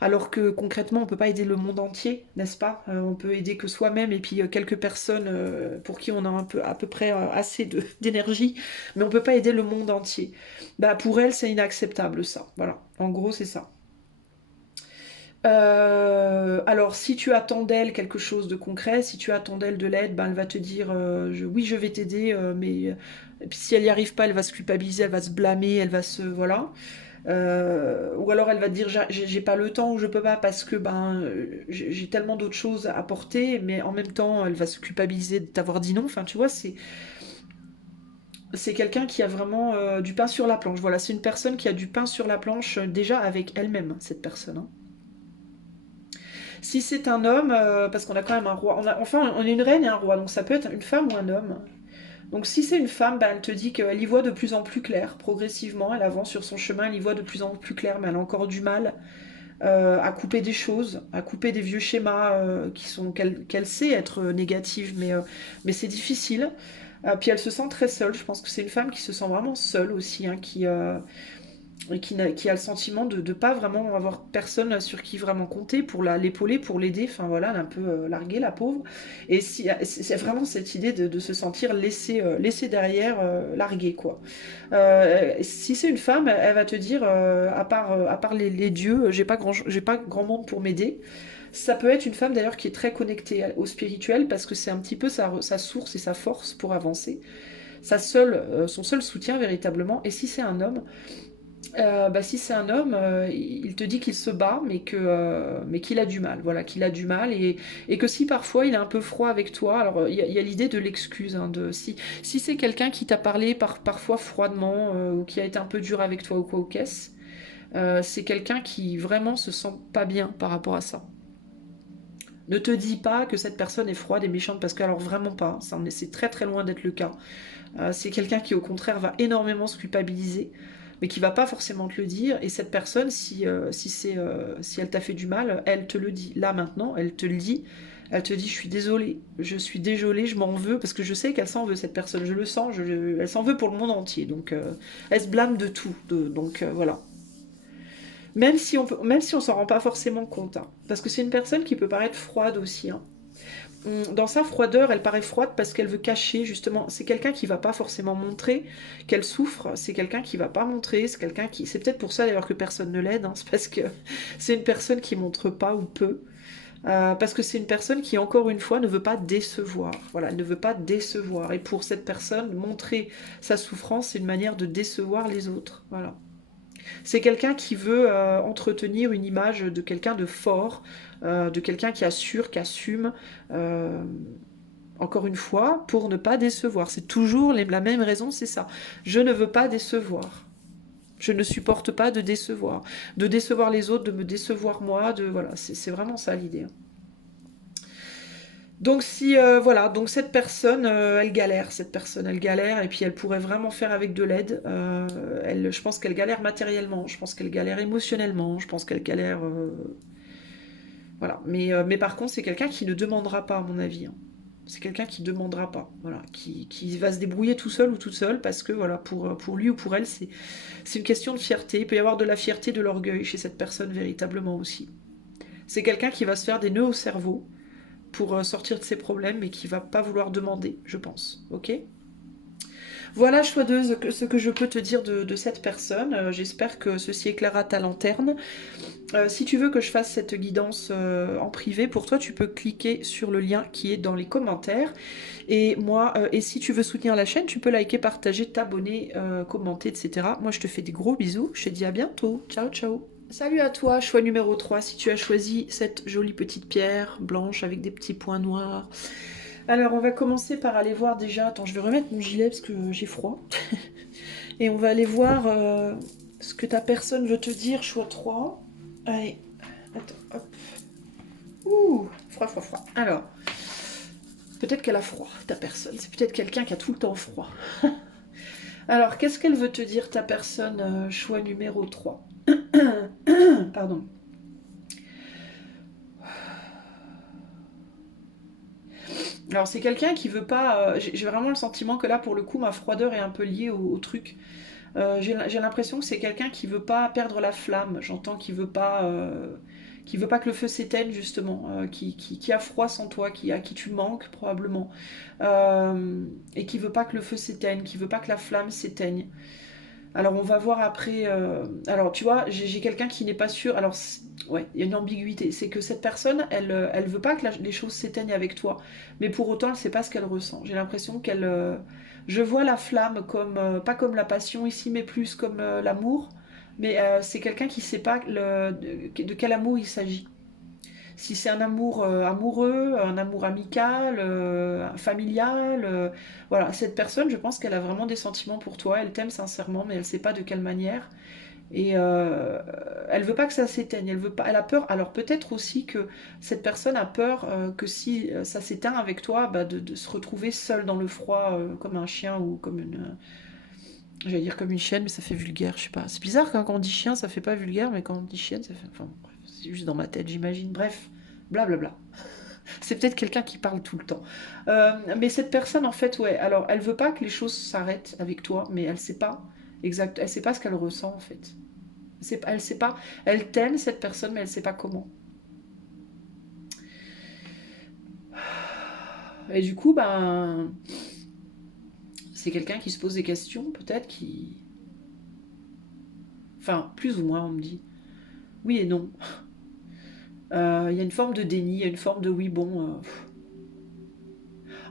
Alors que concrètement, on ne peut pas aider le monde entier, n'est-ce pas? On peut aider que soi-même et puis quelques personnes pour qui on a à peu près assez d'énergie, mais on ne peut pas aider le monde entier. Bah, pour elle, c'est inacceptable ça. Voilà, en gros, c'est ça. Alors, si tu attends d'elle quelque chose de concret, si tu attends d'elle de l'aide, ben, elle va te dire oui, je vais t'aider, mais et puis si elle n'y arrive pas, elle va se culpabiliser, elle va se blâmer, elle va se. Voilà. Ou alors elle va te dire j'ai pas le temps ou je peux pas parce que ben j'ai tellement d'autres choses à apporter, mais en même temps elle va se culpabiliser de t'avoir dit non. Enfin tu vois, c'est quelqu'un qui a vraiment du pain sur la planche. Voilà, c'est une personne qui a du pain sur la planche déjà avec elle-même, cette personne. Hein. Si c'est un homme, parce qu'on a quand même un roi, enfin on est une reine et un roi, donc ça peut être une femme ou un homme. Donc si c'est une femme, bah, elle te dit qu'elle y voit de plus en plus clair, progressivement, elle avance sur son chemin, elle y voit de plus en plus clair, mais elle a encore du mal à couper des choses, à couper des vieux schémas qu'elle sait être négatives, mais c'est difficile. Puis elle se sent très seule, je pense que c'est une femme qui se sent vraiment seule aussi, hein, qui a le sentiment de ne pas vraiment avoir personne sur qui vraiment compter pour l'épauler, pour l'aider. Enfin voilà, elle est un peu larguée, la pauvre. Et c'est vraiment cette idée de se sentir laissée derrière, larguée, quoi. Si c'est une femme, elle va te dire, à part les dieux, j'ai pas grand monde pour m'aider. Ça peut être une femme d'ailleurs qui est très connectée au spirituel parce que c'est un petit peu sa source et sa force pour avancer. Son seul soutien véritablement. Et si c'est un homme, bah, si c'est un homme, il te dit qu'il se bat, mais qu'il a du mal, voilà, qu'il a du mal, et que si parfois il est un peu froid avec toi, alors il y a l'idée de l'excuse, hein, si c'est quelqu'un qui t'a parlé parfois froidement, ou qui a été un peu dur avec toi ou quoi, ou qu'est-ce, c'est quelqu'un qui vraiment se sent pas bien par rapport à ça. Ne te dis pas que cette personne est froide et méchante, parce que alors vraiment pas, c'est très très loin d'être le cas. C'est quelqu'un qui au contraire va énormément se culpabiliser mais qui va pas forcément te le dire. Et cette personne, si elle t'a fait du mal, elle te le dit. Là, maintenant, elle te le dit. Elle te dit, je suis désolée, je m'en veux, parce que je sais qu'elle s'en veut, cette personne, je le sens, elle s'en veut pour le monde entier. Donc, elle se blâme de tout. Donc, voilà. Même si on s'en rend pas forcément compte, hein. Parce que c'est une personne qui peut paraître froide aussi, hein. Dans sa froideur, elle paraît froide parce qu'elle veut cacher, justement. C'est quelqu'un qui va pas forcément montrer qu'elle souffre. C'est quelqu'un qui va pas montrer. C'est quelqu'un qui. C'est peut-être pour ça d'ailleurs que personne ne l'aide, hein. C'est parce que c'est une personne qui montre pas ou peu. Parce que c'est une personne qui, encore une fois, ne veut pas décevoir. Voilà, elle ne veut pas décevoir. Et pour cette personne, montrer sa souffrance, c'est une manière de décevoir les autres. Voilà. C'est quelqu'un qui veut entretenir une image de quelqu'un de fort, de quelqu'un qui assure, qui assume. euh, Encore une fois, pour ne pas décevoir. C'est toujours la même raison, c'est ça. Je ne veux pas décevoir. Je ne supporte pas de décevoir. De décevoir les autres, de me décevoir moi, voilà, c'est vraiment ça l'idée. Donc si voilà, donc cette personne elle galère et puis elle pourrait vraiment faire avec de l'aide. Je pense qu'elle galère matériellement, je pense qu'elle galère émotionnellement, je pense qu'elle galère voilà. Mais par contre c'est quelqu'un qui ne demandera pas à mon avis, hein. C'est quelqu'un qui demandera pas, voilà, qui va se débrouiller tout seul ou toute seule parce que voilà pour lui ou pour elle c'est une question de fierté. Il peut y avoir de la fierté, de l'orgueil chez cette personne véritablement aussi. C'est quelqu'un qui va se faire des nœuds au cerveau pour sortir de ses problèmes, mais qui va pas vouloir demander, je pense. Ok. Voilà, choiseuse, ce que je peux te dire de cette personne. J'espère que ceci éclairera ta lanterne. Si tu veux que je fasse cette guidance en privé, pour toi, tu peux cliquer sur le lien qui est dans les commentaires. Et si tu veux soutenir la chaîne, tu peux liker, partager, t'abonner, commenter, etc. Moi, je te fais des gros bisous. Je te dis à bientôt. Ciao, ciao. Salut à toi, choix numéro 3, si tu as choisi cette jolie petite pierre blanche avec des petits points noirs. Alors, on va commencer par aller voir déjà... Attends, je vais remettre mon gilet parce que j'ai froid. Et on va aller voir ce que ta personne veut te dire, choix 3. Allez, attends, hop. Ouh, froid, froid, froid. Alors, peut-être qu'elle a froid, ta personne. C'est peut-être quelqu'un qui a tout le temps froid. Alors, qu'est-ce qu'elle veut te dire, ta personne, choix numéro 3? Pardon. Alors c'est quelqu'un qui veut pas. J'ai vraiment le sentiment que là pour le coup ma froideur est un peu liée au truc. J'ai l'impression que c'est quelqu'un qui veut pas perdre la flamme. J'entends qu'il veut pas que le feu s'éteigne justement, qui a froid sans toi, à qui tu manques probablement, et qui veut pas que le feu s'éteigne, qui veut pas que la flamme s'éteigne. Alors on va voir après. Alors tu vois, j'ai quelqu'un qui n'est pas sûr. Alors ouais, il y a une ambiguïté. C'est que cette personne, elle veut pas que les choses s'éteignent avec toi, mais pour autant, elle sait pas ce qu'elle ressent. J'ai l'impression qu'elle, je vois la flamme comme pas comme la passion ici, mais plus comme l'amour. Mais c'est quelqu'un qui sait pas de quel amour il s'agit. Si c'est un amour amoureux, un amour amical, familial, voilà, cette personne, je pense qu'elle a vraiment des sentiments pour toi, elle t'aime sincèrement, mais elle sait pas de quelle manière. Et elle veut pas que ça s'éteigne, elle veut pas, elle a peur. Alors peut-être aussi que cette personne a peur que si ça s'éteint avec toi, bah, de se retrouver seule dans le froid comme un chien ou comme une, j'allais dire comme une chienne, mais ça fait vulgaire, je sais pas. C'est bizarre quand on dit chien, ça fait pas vulgaire, mais quand on dit chienne, ça fait, enfin bref, c'est juste dans ma tête, j'imagine. Bref, blablabla. C'est peut-être quelqu'un qui parle tout le temps. Mais cette personne, en fait, ouais. Alors, elle veut pas que les choses s'arrêtent avec toi, mais elle sait pas exact. Elle sait pas ce qu'elle ressent en fait. Elle sait pas. Elle t'aime cette personne, mais elle sait pas comment. Et du coup, ben, c'est quelqu'un qui se pose des questions, peut-être qui, enfin, plus ou moins, on me dit. Oui et non. Il y a une forme de déni, il y a une forme de oui bon.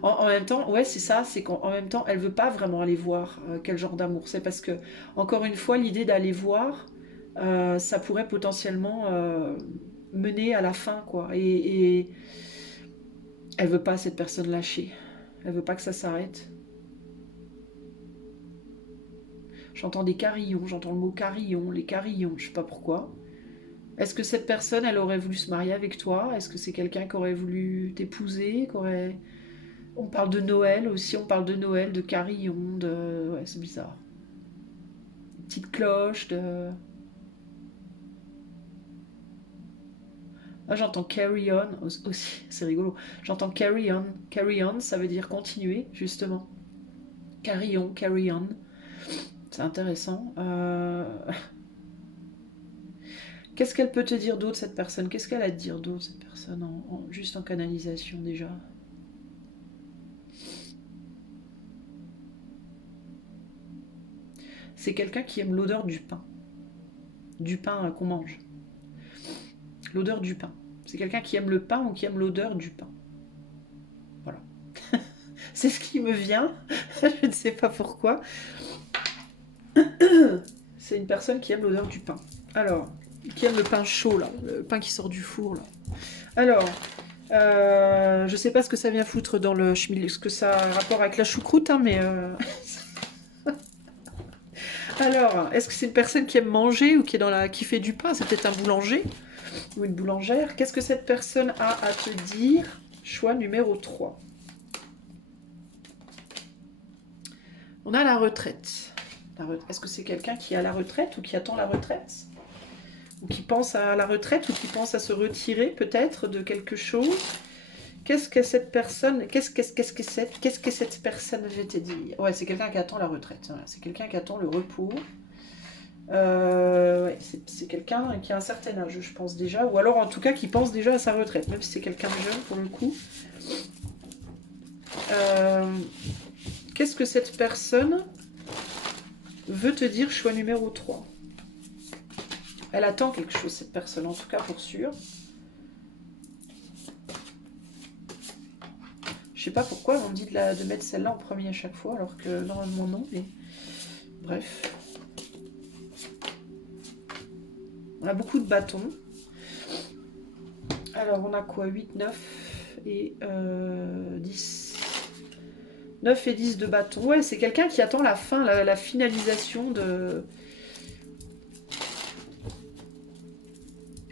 En même temps, ouais, c'est ça, c'est qu'en même temps, elle veut pas vraiment aller voir quel genre d'amour c'est parce que, encore une fois, l'idée d'aller voir, ça pourrait potentiellement mener à la fin, quoi. Et elle veut pas cette personne lâcher. Elle veut pas que ça s'arrête. J'entends des carillons, j'entends le mot carillon, les carillons, je sais pas pourquoi. Est-ce que cette personne, elle aurait voulu se marier avec toi? Est-ce que c'est quelqu'un qui aurait voulu t'épouser, qui aurait... On parle de Noël aussi, on parle de Noël, de carillon, de... Ouais, c'est bizarre. petites cloches, de... Moi j'entends carry on aussi, c'est rigolo. J'entends carry on. Carry on, ça veut dire continuer, justement. Carry on. C'est intéressant. Qu'est-ce qu'elle peut te dire d'autre, cette personne? Qu'est-ce qu'elle a à te dire d'autre, cette personne, juste en canalisation, déjà? C'est quelqu'un qui aime l'odeur du pain. Du pain qu'on mange. L'odeur du pain. C'est quelqu'un qui aime le pain ou qui aime l'odeur du pain. Voilà. C'est ce qui me vient. Je ne sais pas pourquoi. C'est une personne qui aime l'odeur du pain. Alors, qui aime le pain chaud, là. Le pain qui sort du four, là. Alors, je sais pas ce que ça vient foutre dans le schmil, ce que ça a rapport avec la choucroute, hein, mais... Alors, est-ce que c'est une personne qui aime manger ou qui est qui fait du pain? C'est peut-être un boulanger ou une boulangère. Qu'est-ce que cette personne a à te dire? Choix numéro 3. On a la retraite. Est-ce que c'est quelqu'un qui est à la retraite ou qui attend la retraite? Ou qui pense à la retraite ou qui pense à se retirer peut-être de quelque chose? Qu'est-ce que cette personne... Qu'est-ce que cette personne, je vais te dire? Ouais, c'est quelqu'un qui attend la retraite. Voilà. C'est quelqu'un qui attend le repos. Ouais, c'est quelqu'un qui a un certain âge, je pense déjà. Ou alors en tout cas qui pense déjà à sa retraite, même si c'est quelqu'un de jeune pour le coup. Qu'est-ce que cette personne veut te dire, choix numéro 3? Elle attend quelque chose, cette personne, en tout cas pour sûr. Je sais pas pourquoi on me dit de mettre celle-là en premier à chaque fois, alors que normalement non, mais bref. On a beaucoup de bâtons. Alors on a quoi? 8, 9 et 10. 9 et 10 de bâtons. Ouais, c'est quelqu'un qui attend la fin, la finalisation de...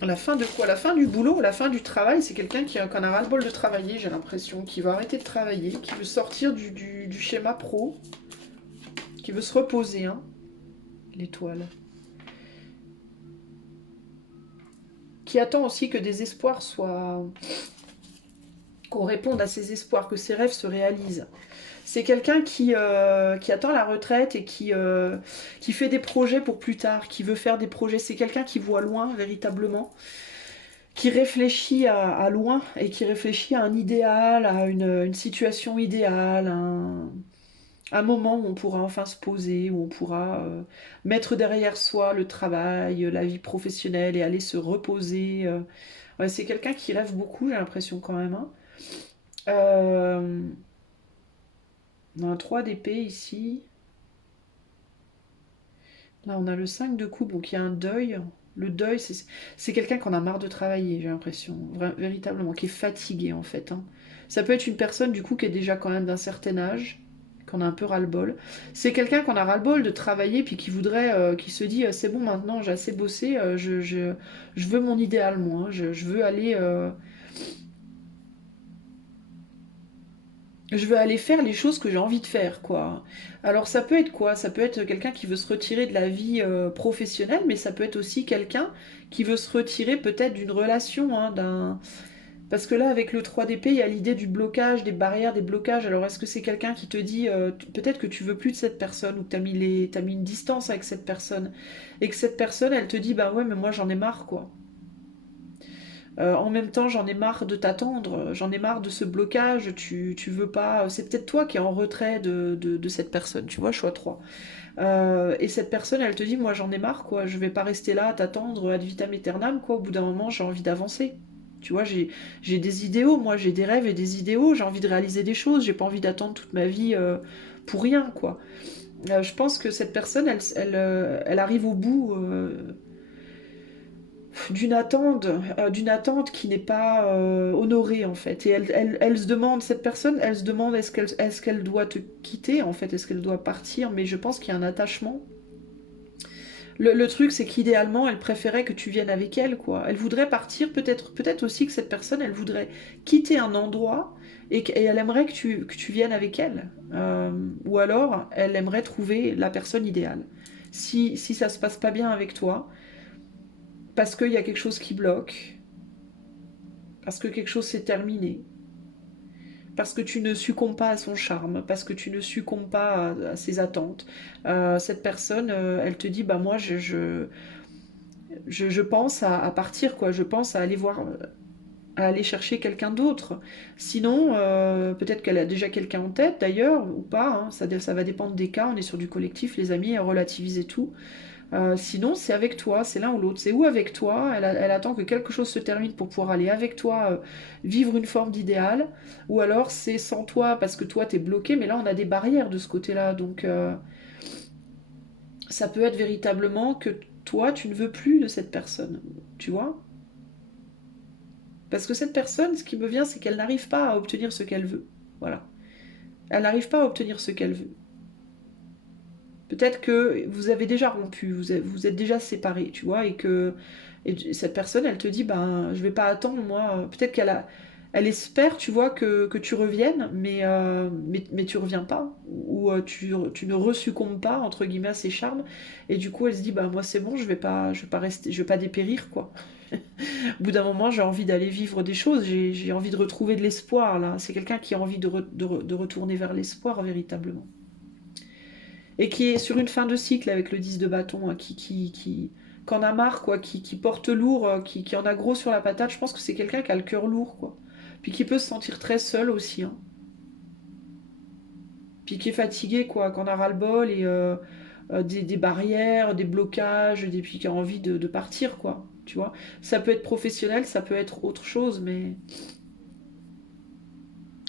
La fin de quoi? La fin du boulot, la fin du travail. C'est quelqu'un qui en a ras-le-bol de travailler, j'ai l'impression. Qui va arrêter de travailler, qui veut sortir du schéma pro. Qui veut se reposer, hein. L'étoile. Qui attend aussi que des espoirs soient... qu'on réponde à ses espoirs, que ses rêves se réalisent. C'est quelqu'un qui attend la retraite et qui fait des projets pour plus tard, qui veut faire des projets. C'est quelqu'un qui voit loin, véritablement, qui réfléchit à loin et qui réfléchit à un idéal, à une situation idéale, un moment où on pourra enfin se poser, où on pourra mettre derrière soi le travail, la vie professionnelle et aller se reposer. Ouais, c'est quelqu'un qui rêve beaucoup, j'ai l'impression quand même. Hein. On a un 3 d'épée ici. Là, on a le 5 de coupe, donc il y a un deuil. Le deuil, c'est quelqu'un qui en a marre de travailler, j'ai l'impression. Véritablement, qui est fatigué, en fait. Hein. Ça peut être une personne, du coup, qui est déjà quand même d'un certain âge, qu'on a un peu ras-le-bol. C'est quelqu'un qu'on a ras-le-bol de travailler, puis qui voudrait, qui se dit, c'est bon, maintenant, j'ai assez bossé, je veux mon idéal, moi. Hein. Je veux aller... je veux aller faire les choses que j'ai envie de faire, quoi. Alors ça peut être quoi? Ça peut être quelqu'un qui veut se retirer de la vie professionnelle, mais ça peut être aussi quelqu'un qui veut se retirer peut-être d'une relation, hein, Parce que là, avec le 3 d'épée, il y a l'idée du blocage, des barrières, des blocages. Alors est-ce que c'est quelqu'un qui te dit peut-être que tu veux plus de cette personne ou que t'as mis une distance avec cette personne et que cette personne, elle te dit bah ouais, mais moi j'en ai marre, quoi. En même temps, j'en ai marre de t'attendre, j'en ai marre de ce blocage, tu veux pas... C'est peut-être toi qui es en retrait de cette personne, tu vois, choix 3. Et cette personne, elle te dit, moi j'en ai marre, quoi, je vais pas rester là à t'attendre ad vitam aeternam, quoi, au bout d'un moment, j'ai envie d'avancer. Tu vois, j'ai des idéaux, moi j'ai des rêves et des idéaux, j'ai envie de réaliser des choses, j'ai pas envie d'attendre toute ma vie pour rien, quoi. Je pense que cette personne, elle arrive au bout d'une attente qui n'est pas honorée en fait. Et elle se demande, cette personne, elle se demande est-ce qu'elle doit te quitter en fait, est-ce qu'elle doit partir, mais je pense qu'il y a un attachement. Le truc, c'est qu'idéalement, elle préférait que tu viennes avec elle, quoi. Elle voudrait partir, peut-être aussi que cette personne, elle voudrait quitter un endroit et elle aimerait que tu viennes avec elle. Ou alors, elle aimerait trouver la personne idéale. si ça se passe pas bien avec toi, parce qu'il y a quelque chose qui bloque, parce que quelque chose s'est terminé, parce que tu ne succombes pas à son charme, parce que tu ne succombes pas à ses attentes. Cette personne, elle te dit, bah moi, je pense à partir, quoi. Je pense à aller voir, à aller chercher quelqu'un d'autre. Sinon, peut-être qu'elle a déjà quelqu'un en tête, d'ailleurs, ou pas. Hein. Ça va dépendre des cas. On est sur du collectif, les amis, relativiser tout. Sinon, c'est avec toi, c'est l'un ou l'autre. C'est ou avec toi, elle attend que quelque chose se termine pour pouvoir aller avec toi vivre une forme d'idéal, ou alors c'est sans toi parce que toi t'es bloqué, mais là on a des barrières de ce côté-là, donc ça peut être véritablement que toi tu ne veux plus de cette personne, tu vois? Parce que cette personne, ce qui me vient, c'est qu'elle n'arrive pas à obtenir ce qu'elle veut. Voilà. Elle n'arrive pas à obtenir ce qu'elle veut. Peut-être que vous avez déjà rompu, vous êtes déjà séparés, tu vois, et cette personne, elle te dit, ben, je vais pas attendre, moi. Peut-être elle espère, tu vois, que tu reviennes, mais tu reviens pas, ou tu ne resuccombes pas, entre guillemets, à ses charmes, et du coup, elle se dit, ben, moi, c'est bon, je vais pas rester, je vais pas dépérir, quoi. Au bout d'un moment, j'ai envie d'aller vivre des choses, j'ai envie de retrouver de l'espoir, là. C'est quelqu'un qui a envie de retourner vers l'espoir, véritablement. Et qui est sur une fin de cycle avec le 10 de bâton, hein, qui en a marre, quoi, qui porte lourd, qui en a gros sur la patate. Je pense que c'est quelqu'un qui a le cœur lourd, quoi. Puis qui peut se sentir très seul aussi, hein. Puis qui est fatigué, quoi, qu'on a ras-le-bol et des barrières, des blocages, puis qui a envie de partir, quoi. Tu vois, ça peut être professionnel, ça peut être autre chose, mais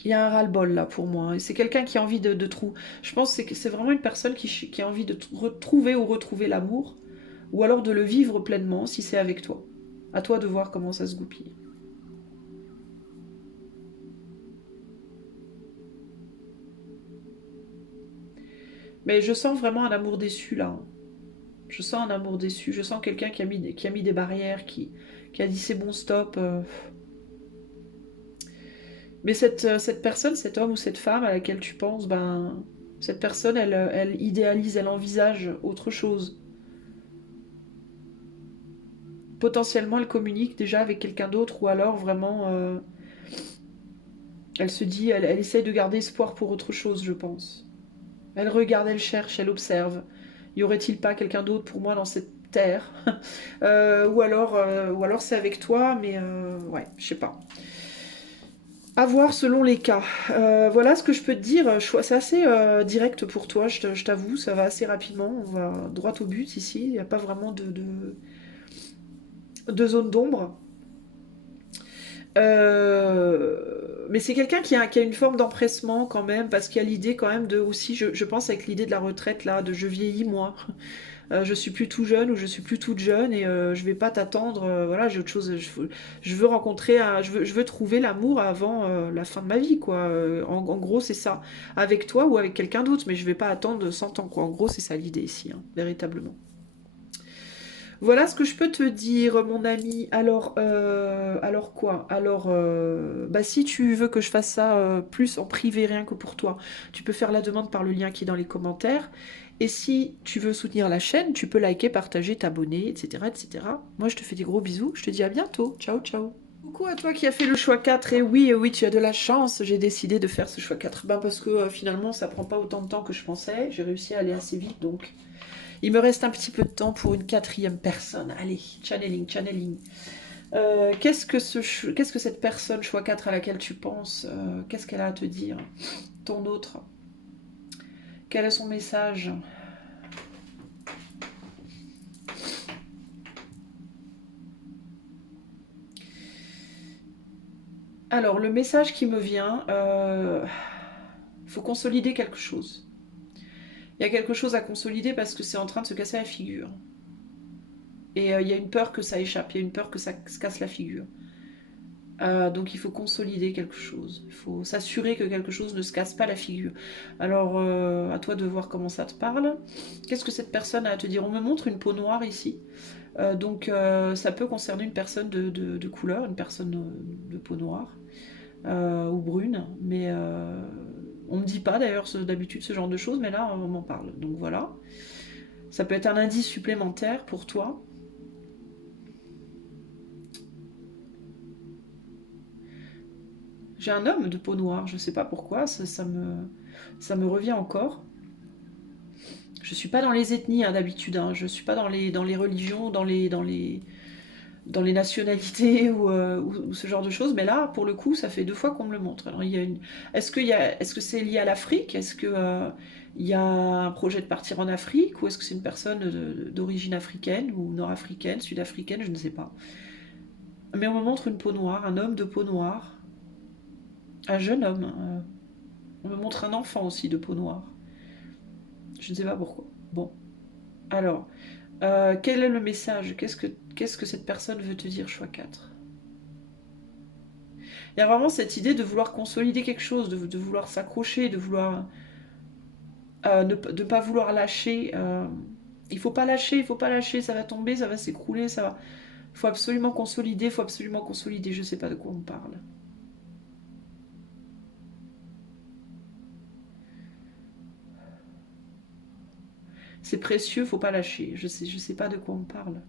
il y a un ras-le-bol là pour moi. Et c'est quelqu'un qui a envie de trouver. Je pense que c'est vraiment une personne qui a envie de retrouver ou retrouver l'amour, ou alors de le vivre pleinement si c'est avec toi. À toi de voir comment ça se goupille. Mais je sens vraiment un amour déçu là. Hein. Je sens un amour déçu. Je sens quelqu'un qui a mis des barrières, qui a dit c'est bon, stop. Mais cette personne, cet homme ou cette femme à laquelle tu penses, ben, cette personne, elle idéalise, elle envisage autre chose. Potentiellement, elle communique déjà avec quelqu'un d'autre, ou alors vraiment, elle se dit, elle essaye de garder espoir pour autre chose, je pense. Elle regarde, elle cherche, elle observe. Y aurait-il pas quelqu'un d'autre pour moi dans cette terre? Ou alors c'est avec toi, mais ouais, je sais pas. À voir selon les cas. Voilà ce que je peux te dire. C'est assez direct pour toi, je t'avoue, ça va assez rapidement. On va droit au but ici. Il n'y a pas vraiment de zone d'ombre. Mais c'est quelqu'un qui a une forme d'empressement quand même, parce qu'il y a l'idée quand même de aussi, je pense avec l'idée de la retraite là, de je vieillis moi. Je suis plus tout jeune ou je suis plus toute jeune et je vais pas t'attendre. Voilà, j'ai autre chose. Je veux rencontrer, je veux trouver l'amour avant la fin de ma vie, quoi. En gros, c'est ça. Avec toi ou avec quelqu'un d'autre, mais je vais pas attendre 100 ans, quoi. En gros, c'est ça l'idée ici, hein, véritablement. Voilà ce que je peux te dire, mon ami. Alors quoi? Alors, bah, si tu veux que je fasse ça plus en privé, rien que pour toi, tu peux faire la demande par le lien qui est dans les commentaires. Et si tu veux soutenir la chaîne, tu peux liker, partager, t'abonner, etc., etc. Moi, je te fais des gros bisous. Je te dis à bientôt. Ciao, ciao. Coucou à toi qui as fait le choix 4. Et oui, oui, tu as de la chance. J'ai décidé de faire ce choix 4. Ben parce que finalement, ça prend pas autant de temps que je pensais. J'ai réussi à aller assez vite, donc il me reste un petit peu de temps pour une quatrième personne. Allez, channeling, channeling. Qu'est-ce que cette personne, choix 4 à laquelle tu penses, qu'est-ce qu'elle a à te dire? Ton autre. Quel est son message? Alors, le message qui me vient, il faut consolider quelque chose. Il y a quelque chose à consolider parce que c'est en train de se casser la figure. Et il y a une peur que ça échappe, il y a une peur que ça se casse la figure. Donc il faut consolider quelque chose. Il faut s'assurer que quelque chose ne se casse pas la figure. Alors à toi de voir comment ça te parle. Qu'est-ce que cette personne a à te dire? On me montre une peau noire ici. Donc ça peut concerner une personne de couleur, une personne de peau noire ou brune. Mais on me dit pas d'ailleurs d'habitude ce genre de choses, mais là on m'en parle. Donc voilà. Ça peut être un indice supplémentaire pour toi. J'ai un homme de peau noire, je ne sais pas pourquoi, ça me revient encore. Je ne suis pas dans les ethnies hein, d'habitude, hein. Je ne suis pas dans les religions, dans les nationalités ou ce genre de choses, mais là, pour le coup, ça fait 2 fois qu'on me le montre. Alors, est-ce que c'est lié à l'Afrique? Est-ce que il y a un projet de partir en Afrique ou est-ce que c'est une personne d'origine africaine ou nord-africaine, sud-africaine, je ne sais pas. Mais on me montre une peau noire, un homme de peau noire, un jeune homme. On me montre un enfant aussi de peau noire. Je ne sais pas pourquoi. Bon, alors, quel est le message? Qu'est-ce que cette personne veut te dire, choix 4? Il y a vraiment cette idée de vouloir consolider quelque chose, de vouloir s'accrocher, de vouloir de pas vouloir lâcher. Il faut pas lâcher, il faut pas lâcher, ça va tomber, ça va s'écrouler, ça va. Il faut absolument consolider, il faut absolument consolider. Je sais pas de quoi on parle. C'est précieux, faut pas lâcher. Je sais pas de quoi on parle.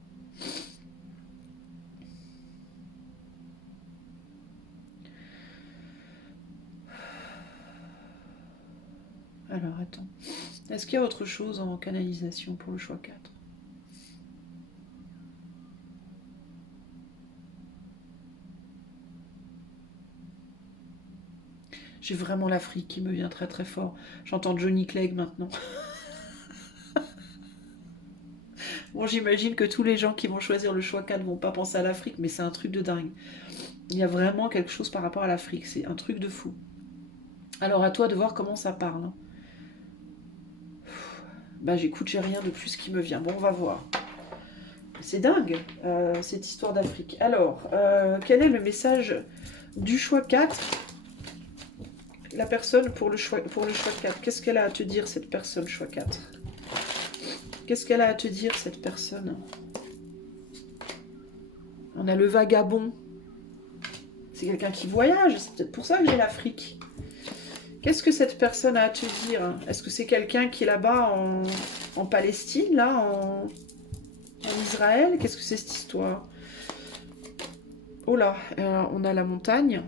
Alors attends. Est-ce qu'il y a autre chose en canalisation pour le choix 4? J'ai vraiment l'Afrique qui me vient très très fort. J'entends Johnny Clegg maintenant. Bon, j'imagine que tous les gens qui vont choisir le choix 4 vont pas penser à l'Afrique, mais c'est un truc de dingue. Il y a vraiment quelque chose par rapport à l'Afrique, c'est un truc de fou. Alors à toi de voir comment ça parle, hein. Bah j'écoute, j'ai rien de plus qui me vient. Bon, on va voir. C'est dingue, cette histoire d'Afrique. Alors, quel est le message du choix 4? La personne pour le choix 4. Qu'est-ce qu'elle a à te dire, cette personne, choix 4? Qu'est-ce qu'elle a à te dire, cette personne? On a le vagabond. C'est quelqu'un qui voyage, c'est peut-être pour ça que j'ai l'Afrique. Qu'est-ce que cette personne a à te dire? Est-ce que c'est quelqu'un qui est là-bas en Palestine, là, en Israël? Qu'est-ce que c'est cette histoire? Oh là, on a la montagne.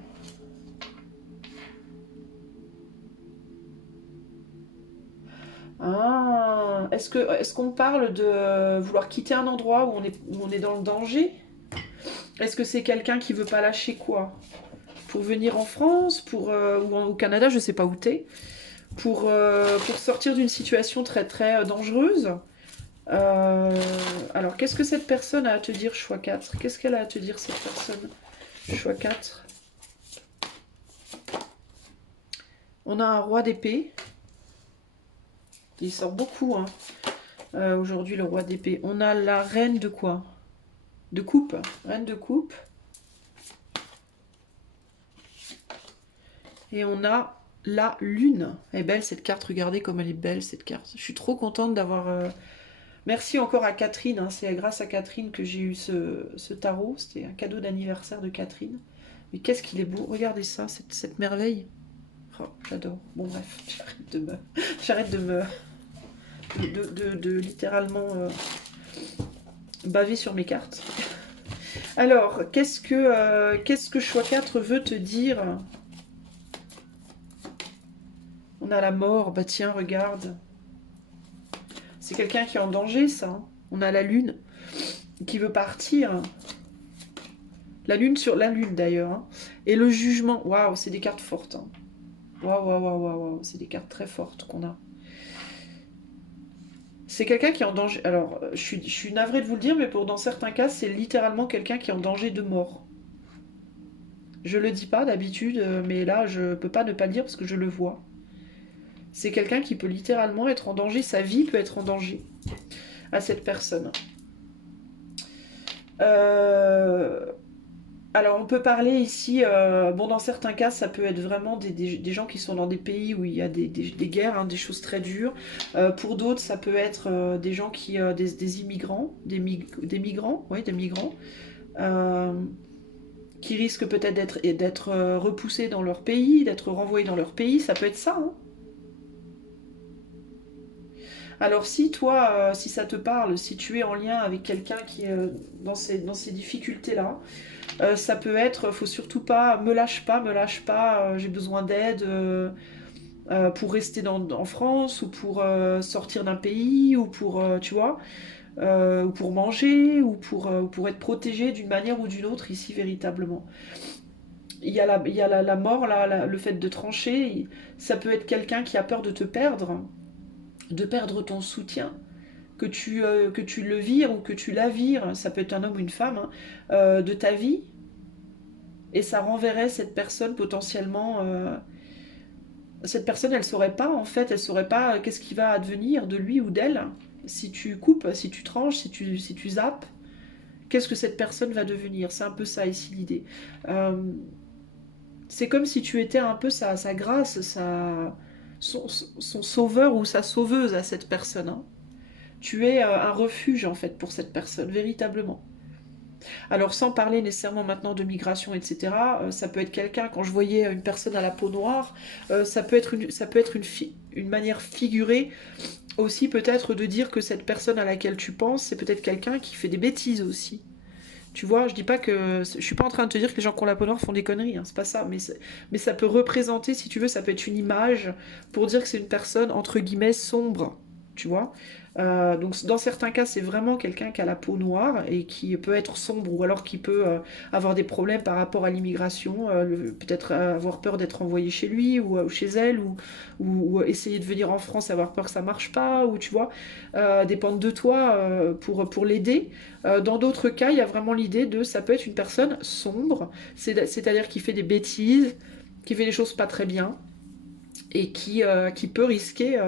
Ah, est-ce qu'on parle de vouloir quitter un endroit où on est dans le danger? Est-ce que c'est quelqu'un qui veut pas lâcher quoi? Pour venir en France, ou au Canada, je sais pas où t'es, pour sortir d'une situation très très dangereuse. Euh, alors, qu'est-ce que cette personne a à te dire, choix 4? Qu'est-ce qu'elle a à te dire, cette personne? Choix 4. On a un roi d'épée. Il sort beaucoup, hein. Aujourd'hui, le roi d'épée. On a la reine de quoi? De coupe. Reine de coupe. Et on a la lune. Elle est belle cette carte, regardez comme elle est belle cette carte. Je suis trop contente d'avoir... Merci encore à Catherine, hein. C'est grâce à Catherine que j'ai eu ce tarot. C'était un cadeau d'anniversaire de Catherine. Mais qu'est-ce qu'il est beau, regardez ça, cette merveille. Oh, j'adore. Bon bref, j'arrête de littéralement baver sur mes cartes. Alors, qu'est-ce que choix 4 veut te dire? On a la mort, bah tiens, regarde. C'est quelqu'un qui est en danger, ça, hein. On a la lune qui veut partir. La lune sur la lune, d'ailleurs, hein. Et le jugement. Waouh, c'est des cartes fortes, hein. Waouh, waouh, waouh, waouh, waouh. C'est des cartes très fortes qu'on a. C'est quelqu'un qui est en danger. Alors, je suis navrée de vous le dire, mais dans certains cas, c'est littéralement quelqu'un qui est en danger de mort. Je le dis pas d'habitude, mais là, je peux pas ne pas le dire parce que je le vois. C'est quelqu'un qui peut littéralement être en danger, sa vie peut être en danger à cette personne. Alors on peut parler ici, bon dans certains cas ça peut être vraiment des gens qui sont dans des pays où il y a des guerres, hein, des choses très dures. Pour d'autres ça peut être des gens des immigrants, des migrants, oui des migrants, euh, qui risquent peut-être d'être repoussés dans leur pays, d'être renvoyés dans leur pays, ça peut être ça, hein. Alors si toi, si ça te parle, si tu es en lien avec quelqu'un qui est dans ces difficultés-là, ça peut être, faut surtout pas, me lâche pas, j'ai besoin d'aide pour rester en France ou pour sortir d'un pays ou pour, tu vois, ou pour manger ou pour être protégé d'une manière ou d'une autre ici véritablement. Il y a la mort, là, le fait de trancher, ça peut être quelqu'un qui a peur de perdre ton soutien, que tu le vires ou que tu la vires, ça peut être un homme ou une femme, hein, de ta vie, et ça renverrait cette personne potentiellement. Cette personne, elle saurait pas, en fait, elle saurait pas qu'est-ce qui va advenir de lui ou d'elle si tu coupes, si tu tranches, si tu zappes. Qu'est-ce que cette personne va devenir? C'est un peu ça ici l'idée. Euh, c'est comme si tu étais un peu sa grâce, son sauveur ou sa sauveuse à cette personne, hein. Tu es un refuge en fait pour cette personne, véritablement. Alors sans parler nécessairement maintenant de migration, etc., ça peut être quelqu'un, quand je voyais une personne à la peau noire, ça peut être une manière figurée aussi peut-être de dire que cette personne à laquelle tu penses, c'est peut-être quelqu'un qui fait des bêtises aussi. Tu vois, je dis pas que. Je suis pas en train de te dire que les gens qui ont la peau noire font des conneries, hein, c'est pas ça. Mais ça peut représenter, si tu veux, ça peut être une image pour dire que c'est une personne, entre guillemets, sombre. Tu vois. Donc dans certains cas, c'est vraiment quelqu'un qui a la peau noire et qui peut être sombre ou alors qui peut avoir des problèmes par rapport à l'immigration, peut-être avoir peur d'être envoyé chez lui ou chez elle ou essayer de venir en France et avoir peur que ça marche pas ou tu vois, dépendre de toi pour l'aider. Dans d'autres cas, il y a vraiment l'idée de ça peut être une personne sombre, c'est-à-dire qui fait des bêtises, qui fait des choses pas très bien et qui peut risquer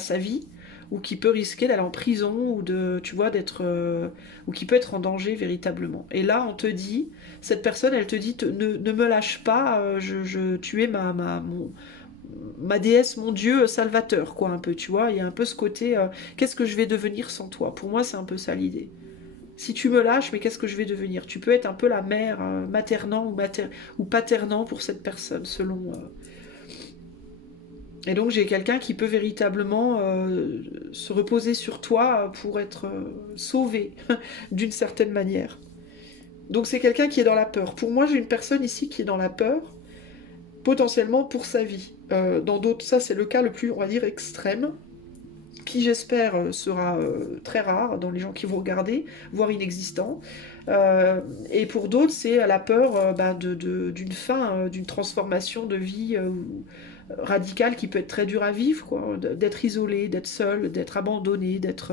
sa vie ou qui peut risquer d'aller en prison ou de tu vois d'être ou qui peut être en danger véritablement. Et là, on te dit cette personne, elle te dit ne me lâche pas, tu es ma déesse, mon Dieu salvateur, quoi, un peu, tu vois. Il y a un peu ce côté, qu'est-ce que je vais devenir sans toi? Pour moi, c'est un peu ça l'idée. Si tu me lâches, mais qu'est-ce que je vais devenir? Tu peux être un peu la mère maternant ou paternant pour cette personne, selon. Et donc j'ai quelqu'un qui peut véritablement se reposer sur toi pour être sauvé d'une certaine manière. Donc c'est quelqu'un qui est dans la peur. Pour moi, j'ai une personne ici qui est dans la peur, potentiellement pour sa vie. Dans d'autres, ça c'est le cas le plus, on va dire, extrême, qui j'espère sera très rare dans les gens qui vont regarder, voire inexistant. Et pour d'autres, c'est la peur d'une fin, d'une transformation de vie radicale qui peut être très dure à vivre, quoi, d'être isolé, d'être seul, d'être abandonné, d'être...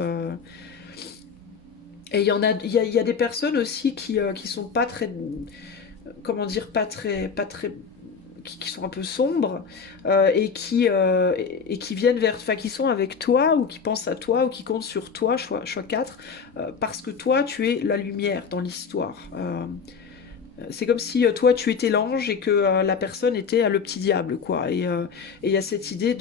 Et il y a des personnes aussi qui sont pas très... Comment dire, pas très qui sont un peu sombres et qui viennent vers, enfin qui sont avec toi ou qui pensent à toi ou qui comptent sur toi, choix 4, parce que toi tu es la lumière dans l'histoire. C'est comme si toi tu étais l'ange et que la personne était le petit diable quoi. Et il y a cette idée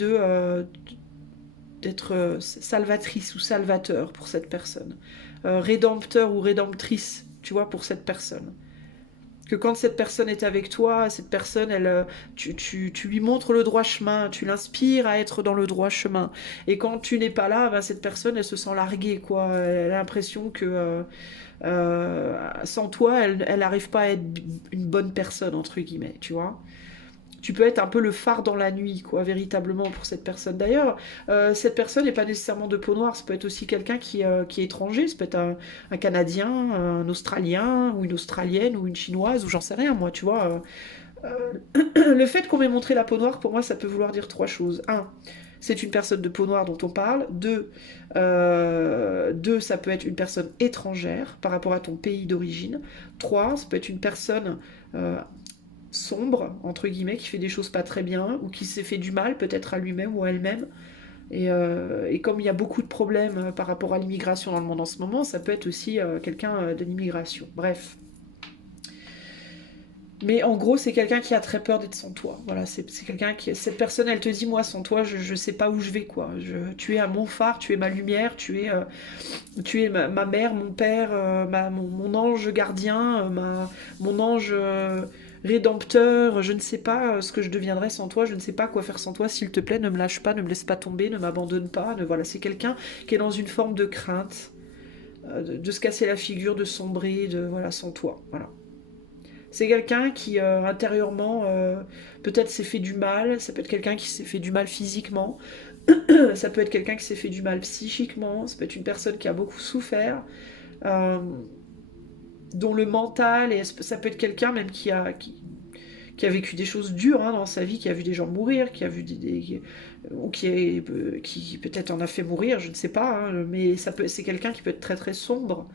d'être salvatrice ou salvateur pour cette personne, rédempteur ou rédemptrice, tu vois, pour cette personne que quand cette personne est avec toi, cette personne, tu lui montres le droit chemin, tu l'inspires à être dans le droit chemin. Et quand tu n'es pas là, ben, cette personne, elle se sent larguée, quoi. Elle a l'impression que sans toi, elle n'arrive pas à être une bonne personne, entre guillemets, tu vois. Tu peux être un peu le phare dans la nuit, quoi, véritablement, pour cette personne. D'ailleurs, cette personne n'est pas nécessairement de peau noire, ça peut être aussi quelqu'un qui est étranger, ça peut être un Canadien, un Australien, ou une Australienne, ou une Chinoise, ou j'en sais rien, moi, tu vois. Le fait qu'on m'ait montré la peau noire, pour moi, ça peut vouloir dire trois choses. Un, c'est une personne de peau noire dont on parle. Deux, ça peut être une personne étrangère par rapport à ton pays d'origine. Trois, ça peut être une personne sombre, entre guillemets, qui fait des choses pas très bien, ou qui s'est fait du mal peut-être à lui-même ou à elle-même. Et comme il y a beaucoup de problèmes par rapport à l'immigration dans le monde en ce moment, ça peut être aussi quelqu'un de l'immigration. Bref. Mais en gros, c'est quelqu'un qui a très peur d'être sans toi. Voilà, c'est quelqu'un qui... Cette personne, elle te dit, moi, sans toi, je sais pas où je vais, quoi. Tu es à mon phare, tu es ma lumière, tu es ma mère, mon père, mon ange gardien, mon ange rédempteur, je ne sais pas ce que je deviendrais sans toi, je ne sais pas quoi faire sans toi, s'il te plaît, ne me lâche pas, ne me laisse pas tomber, ne m'abandonne pas. Voilà, c'est quelqu'un qui est dans une forme de crainte, de se casser la figure, de sombrer, voilà, sans toi. Voilà. C'est quelqu'un qui intérieurement peut-être s'est fait du mal, ça peut être quelqu'un qui s'est fait du mal physiquement, ça peut être quelqu'un qui s'est fait du mal psychiquement, ça peut être une personne qui a beaucoup souffert, euh, dont le mental, et ça peut être quelqu'un même qui a vécu des choses dures hein, dans sa vie, qui a vu des gens mourir, qui a vu ou qui peut-être en a fait mourir, je ne sais pas, hein, mais c'est quelqu'un qui peut être très très sombre,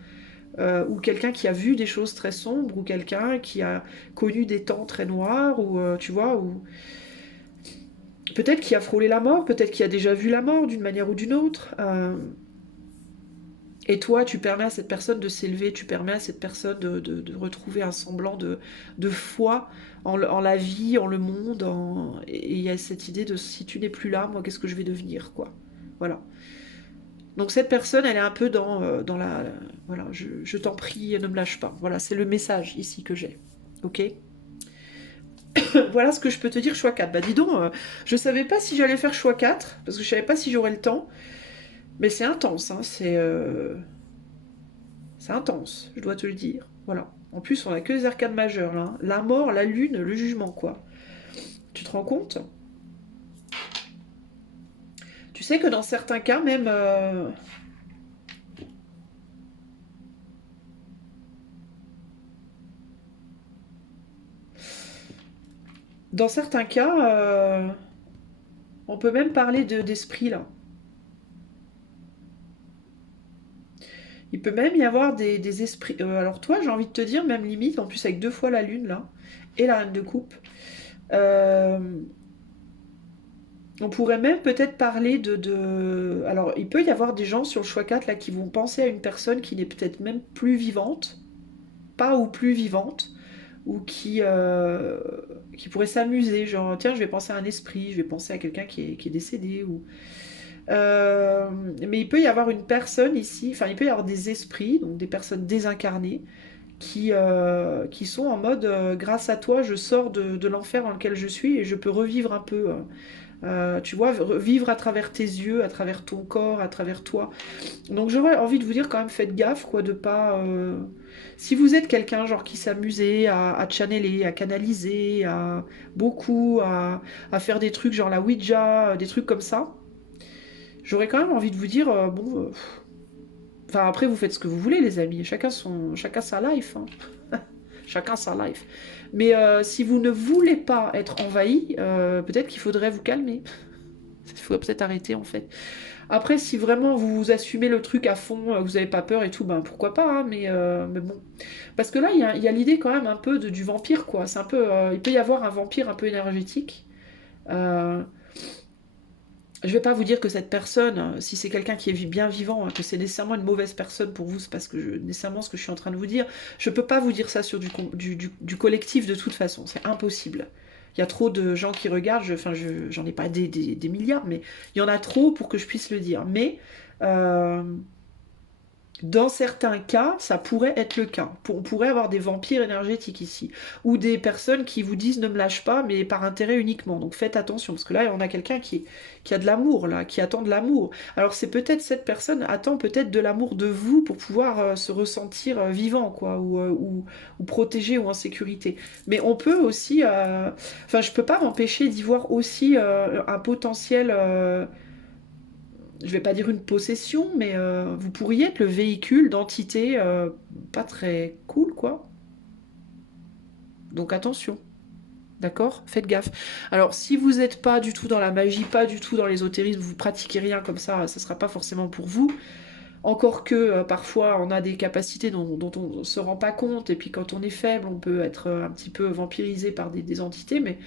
ou quelqu'un qui a vu des choses très sombres, ou quelqu'un qui a connu des temps très noirs, ou tu vois, ou peut-être qui a frôlé la mort, peut-être qui a déjà vu la mort d'une manière ou d'une autre. Et toi, tu permets à cette personne de s'élever, tu permets à cette personne de retrouver un semblant de foi en la vie, en le monde. Et il y a cette idée de si tu n'es plus là, moi, qu'est-ce que je vais devenir, quoi. Voilà. Donc cette personne, elle est un peu dans la... Voilà, je t'en prie, ne me lâche pas. Voilà, c'est le message ici que j'ai. Ok. Voilà ce que je peux te dire, choix 4. Bah dis donc, je savais pas si j'allais faire choix 4, parce que je savais pas si j'aurais le temps. Mais c'est intense, hein, c'est intense, je dois te le dire. Voilà. En plus, on a que les arcanes majeures, là. La mort, la lune, le jugement, quoi. Tu te rends compte? Tu sais que dans certains cas, même... dans certains cas, on peut même parler d'esprit, là. Il peut même y avoir des esprits... alors toi, j'ai envie de te dire, même limite, en plus avec 2 fois la lune, là, et la reine de coupe, euh, on pourrait même peut-être parler Alors, il peut y avoir des gens sur le choix 4 là, qui vont penser à une personne qui n'est peut-être même plus vivante, pas ou plus vivante, ou qui pourrait s'amuser, genre, tiens, je vais penser à un esprit, je vais penser à quelqu'un qui est décédé, ou... Euh, mais il peut y avoir une personne ici, enfin, il peut y avoir des esprits, donc des personnes désincarnées, qui sont en mode, grâce à toi, je sors de l'enfer dans lequel je suis et je peux revivre un peu... tu vois, vivre à travers tes yeux, à travers ton corps, à travers toi. Donc j'aurais envie de vous dire quand même faites gaffe, quoi, de pas... Si vous êtes quelqu'un genre qui s'amusait à channeler, à canaliser, à beaucoup, à faire des trucs genre la Ouija, des trucs comme ça, j'aurais quand même envie de vous dire, bon... Enfin après vous faites ce que vous voulez les amis, chacun sa life, hein. Chacun sa life. Mais si vous ne voulez pas être envahi, peut-être qu'il faudrait vous calmer. Il faudrait peut-être arrêter en fait. Après, si vraiment vous assumez le truc à fond, vous n'avez pas peur et tout, ben pourquoi pas, hein, mais bon. Parce que là, il y a l'idée quand même un peu du vampire, quoi. C'est un peu, il peut y avoir un vampire un peu énergétique. Euh, je vais pas vous dire que cette personne, si c'est quelqu'un qui est bien vivant, hein, que c'est nécessairement une mauvaise personne pour vous, c'est parce que nécessairement ce que je suis en train de vous dire. Je peux pas vous dire ça sur du collectif de toute façon, c'est impossible. Il y a trop de gens qui regardent, j'en ai pas des milliards, mais il y en a trop pour que je puisse le dire. Mais euh, dans certains cas, ça pourrait être le cas. On pourrait avoir des vampires énergétiques ici. Ou des personnes qui vous disent ne me lâche pas, mais par intérêt uniquement. Donc faites attention, parce que là, on a quelqu'un qui a de l'amour, là, qui attend de l'amour. Alors c'est peut-être cette personne attend peut-être de l'amour de vous pour pouvoir se ressentir vivant, quoi, ou protégé ou en sécurité. Mais on peut aussi... Enfin, je peux pas m'empêcher d'y voir aussi un potentiel... je vais pas dire une possession, mais vous pourriez être le véhicule d'entités pas très cool, quoi. Donc attention, d'accord? Faites gaffe. Alors, si vous n'êtes pas du tout dans la magie, pas du tout dans l'ésotérisme, vous pratiquez rien comme ça sera pas forcément pour vous. Encore que parfois on a des capacités dont on ne se rend pas compte, et puis quand on est faible, on peut être un petit peu vampirisé par des entités, mais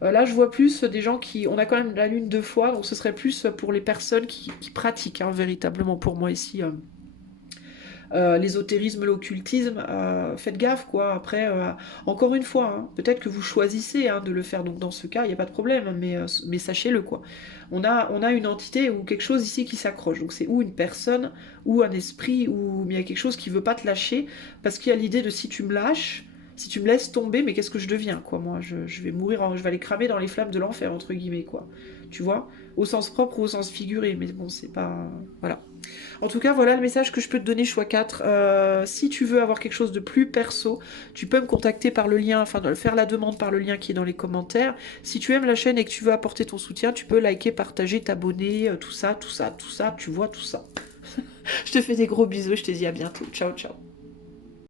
là, je vois plus des gens qui... On a quand même la lune 2 fois, donc ce serait plus pour les personnes qui pratiquent, hein, véritablement pour moi ici. L'ésotérisme, l'occultisme, faites gaffe, quoi. Après, encore une fois, hein, peut-être que vous choisissez hein, de le faire, donc dans ce cas, il n'y a pas de problème, mais sachez-le, quoi. On a une entité ou quelque chose ici qui s'accroche, donc c'est ou une personne, ou un esprit, ou il y a quelque chose qui ne veut pas te lâcher, parce qu'il y a l'idée de si tu me lâches, Si tu me laisses tomber, mais qu'est-ce que je deviens, quoi, moi je vais mourir, je vais aller cramer dans les flammes de l'enfer, entre guillemets, quoi. Tu vois? Au sens propre ou au sens figuré, mais bon, c'est pas... Voilà. En tout cas, voilà le message que je peux te donner, choix 4. Si tu veux avoir quelque chose de plus perso, tu peux me contacter par le lien, enfin faire la demande par le lien qui est dans les commentaires. Si tu aimes la chaîne et que tu veux apporter ton soutien, tu peux liker, partager, t'abonner, tout ça, tout ça, tout ça, tu vois tout ça. Je te fais des gros bisous, je te dis à bientôt. Ciao, ciao.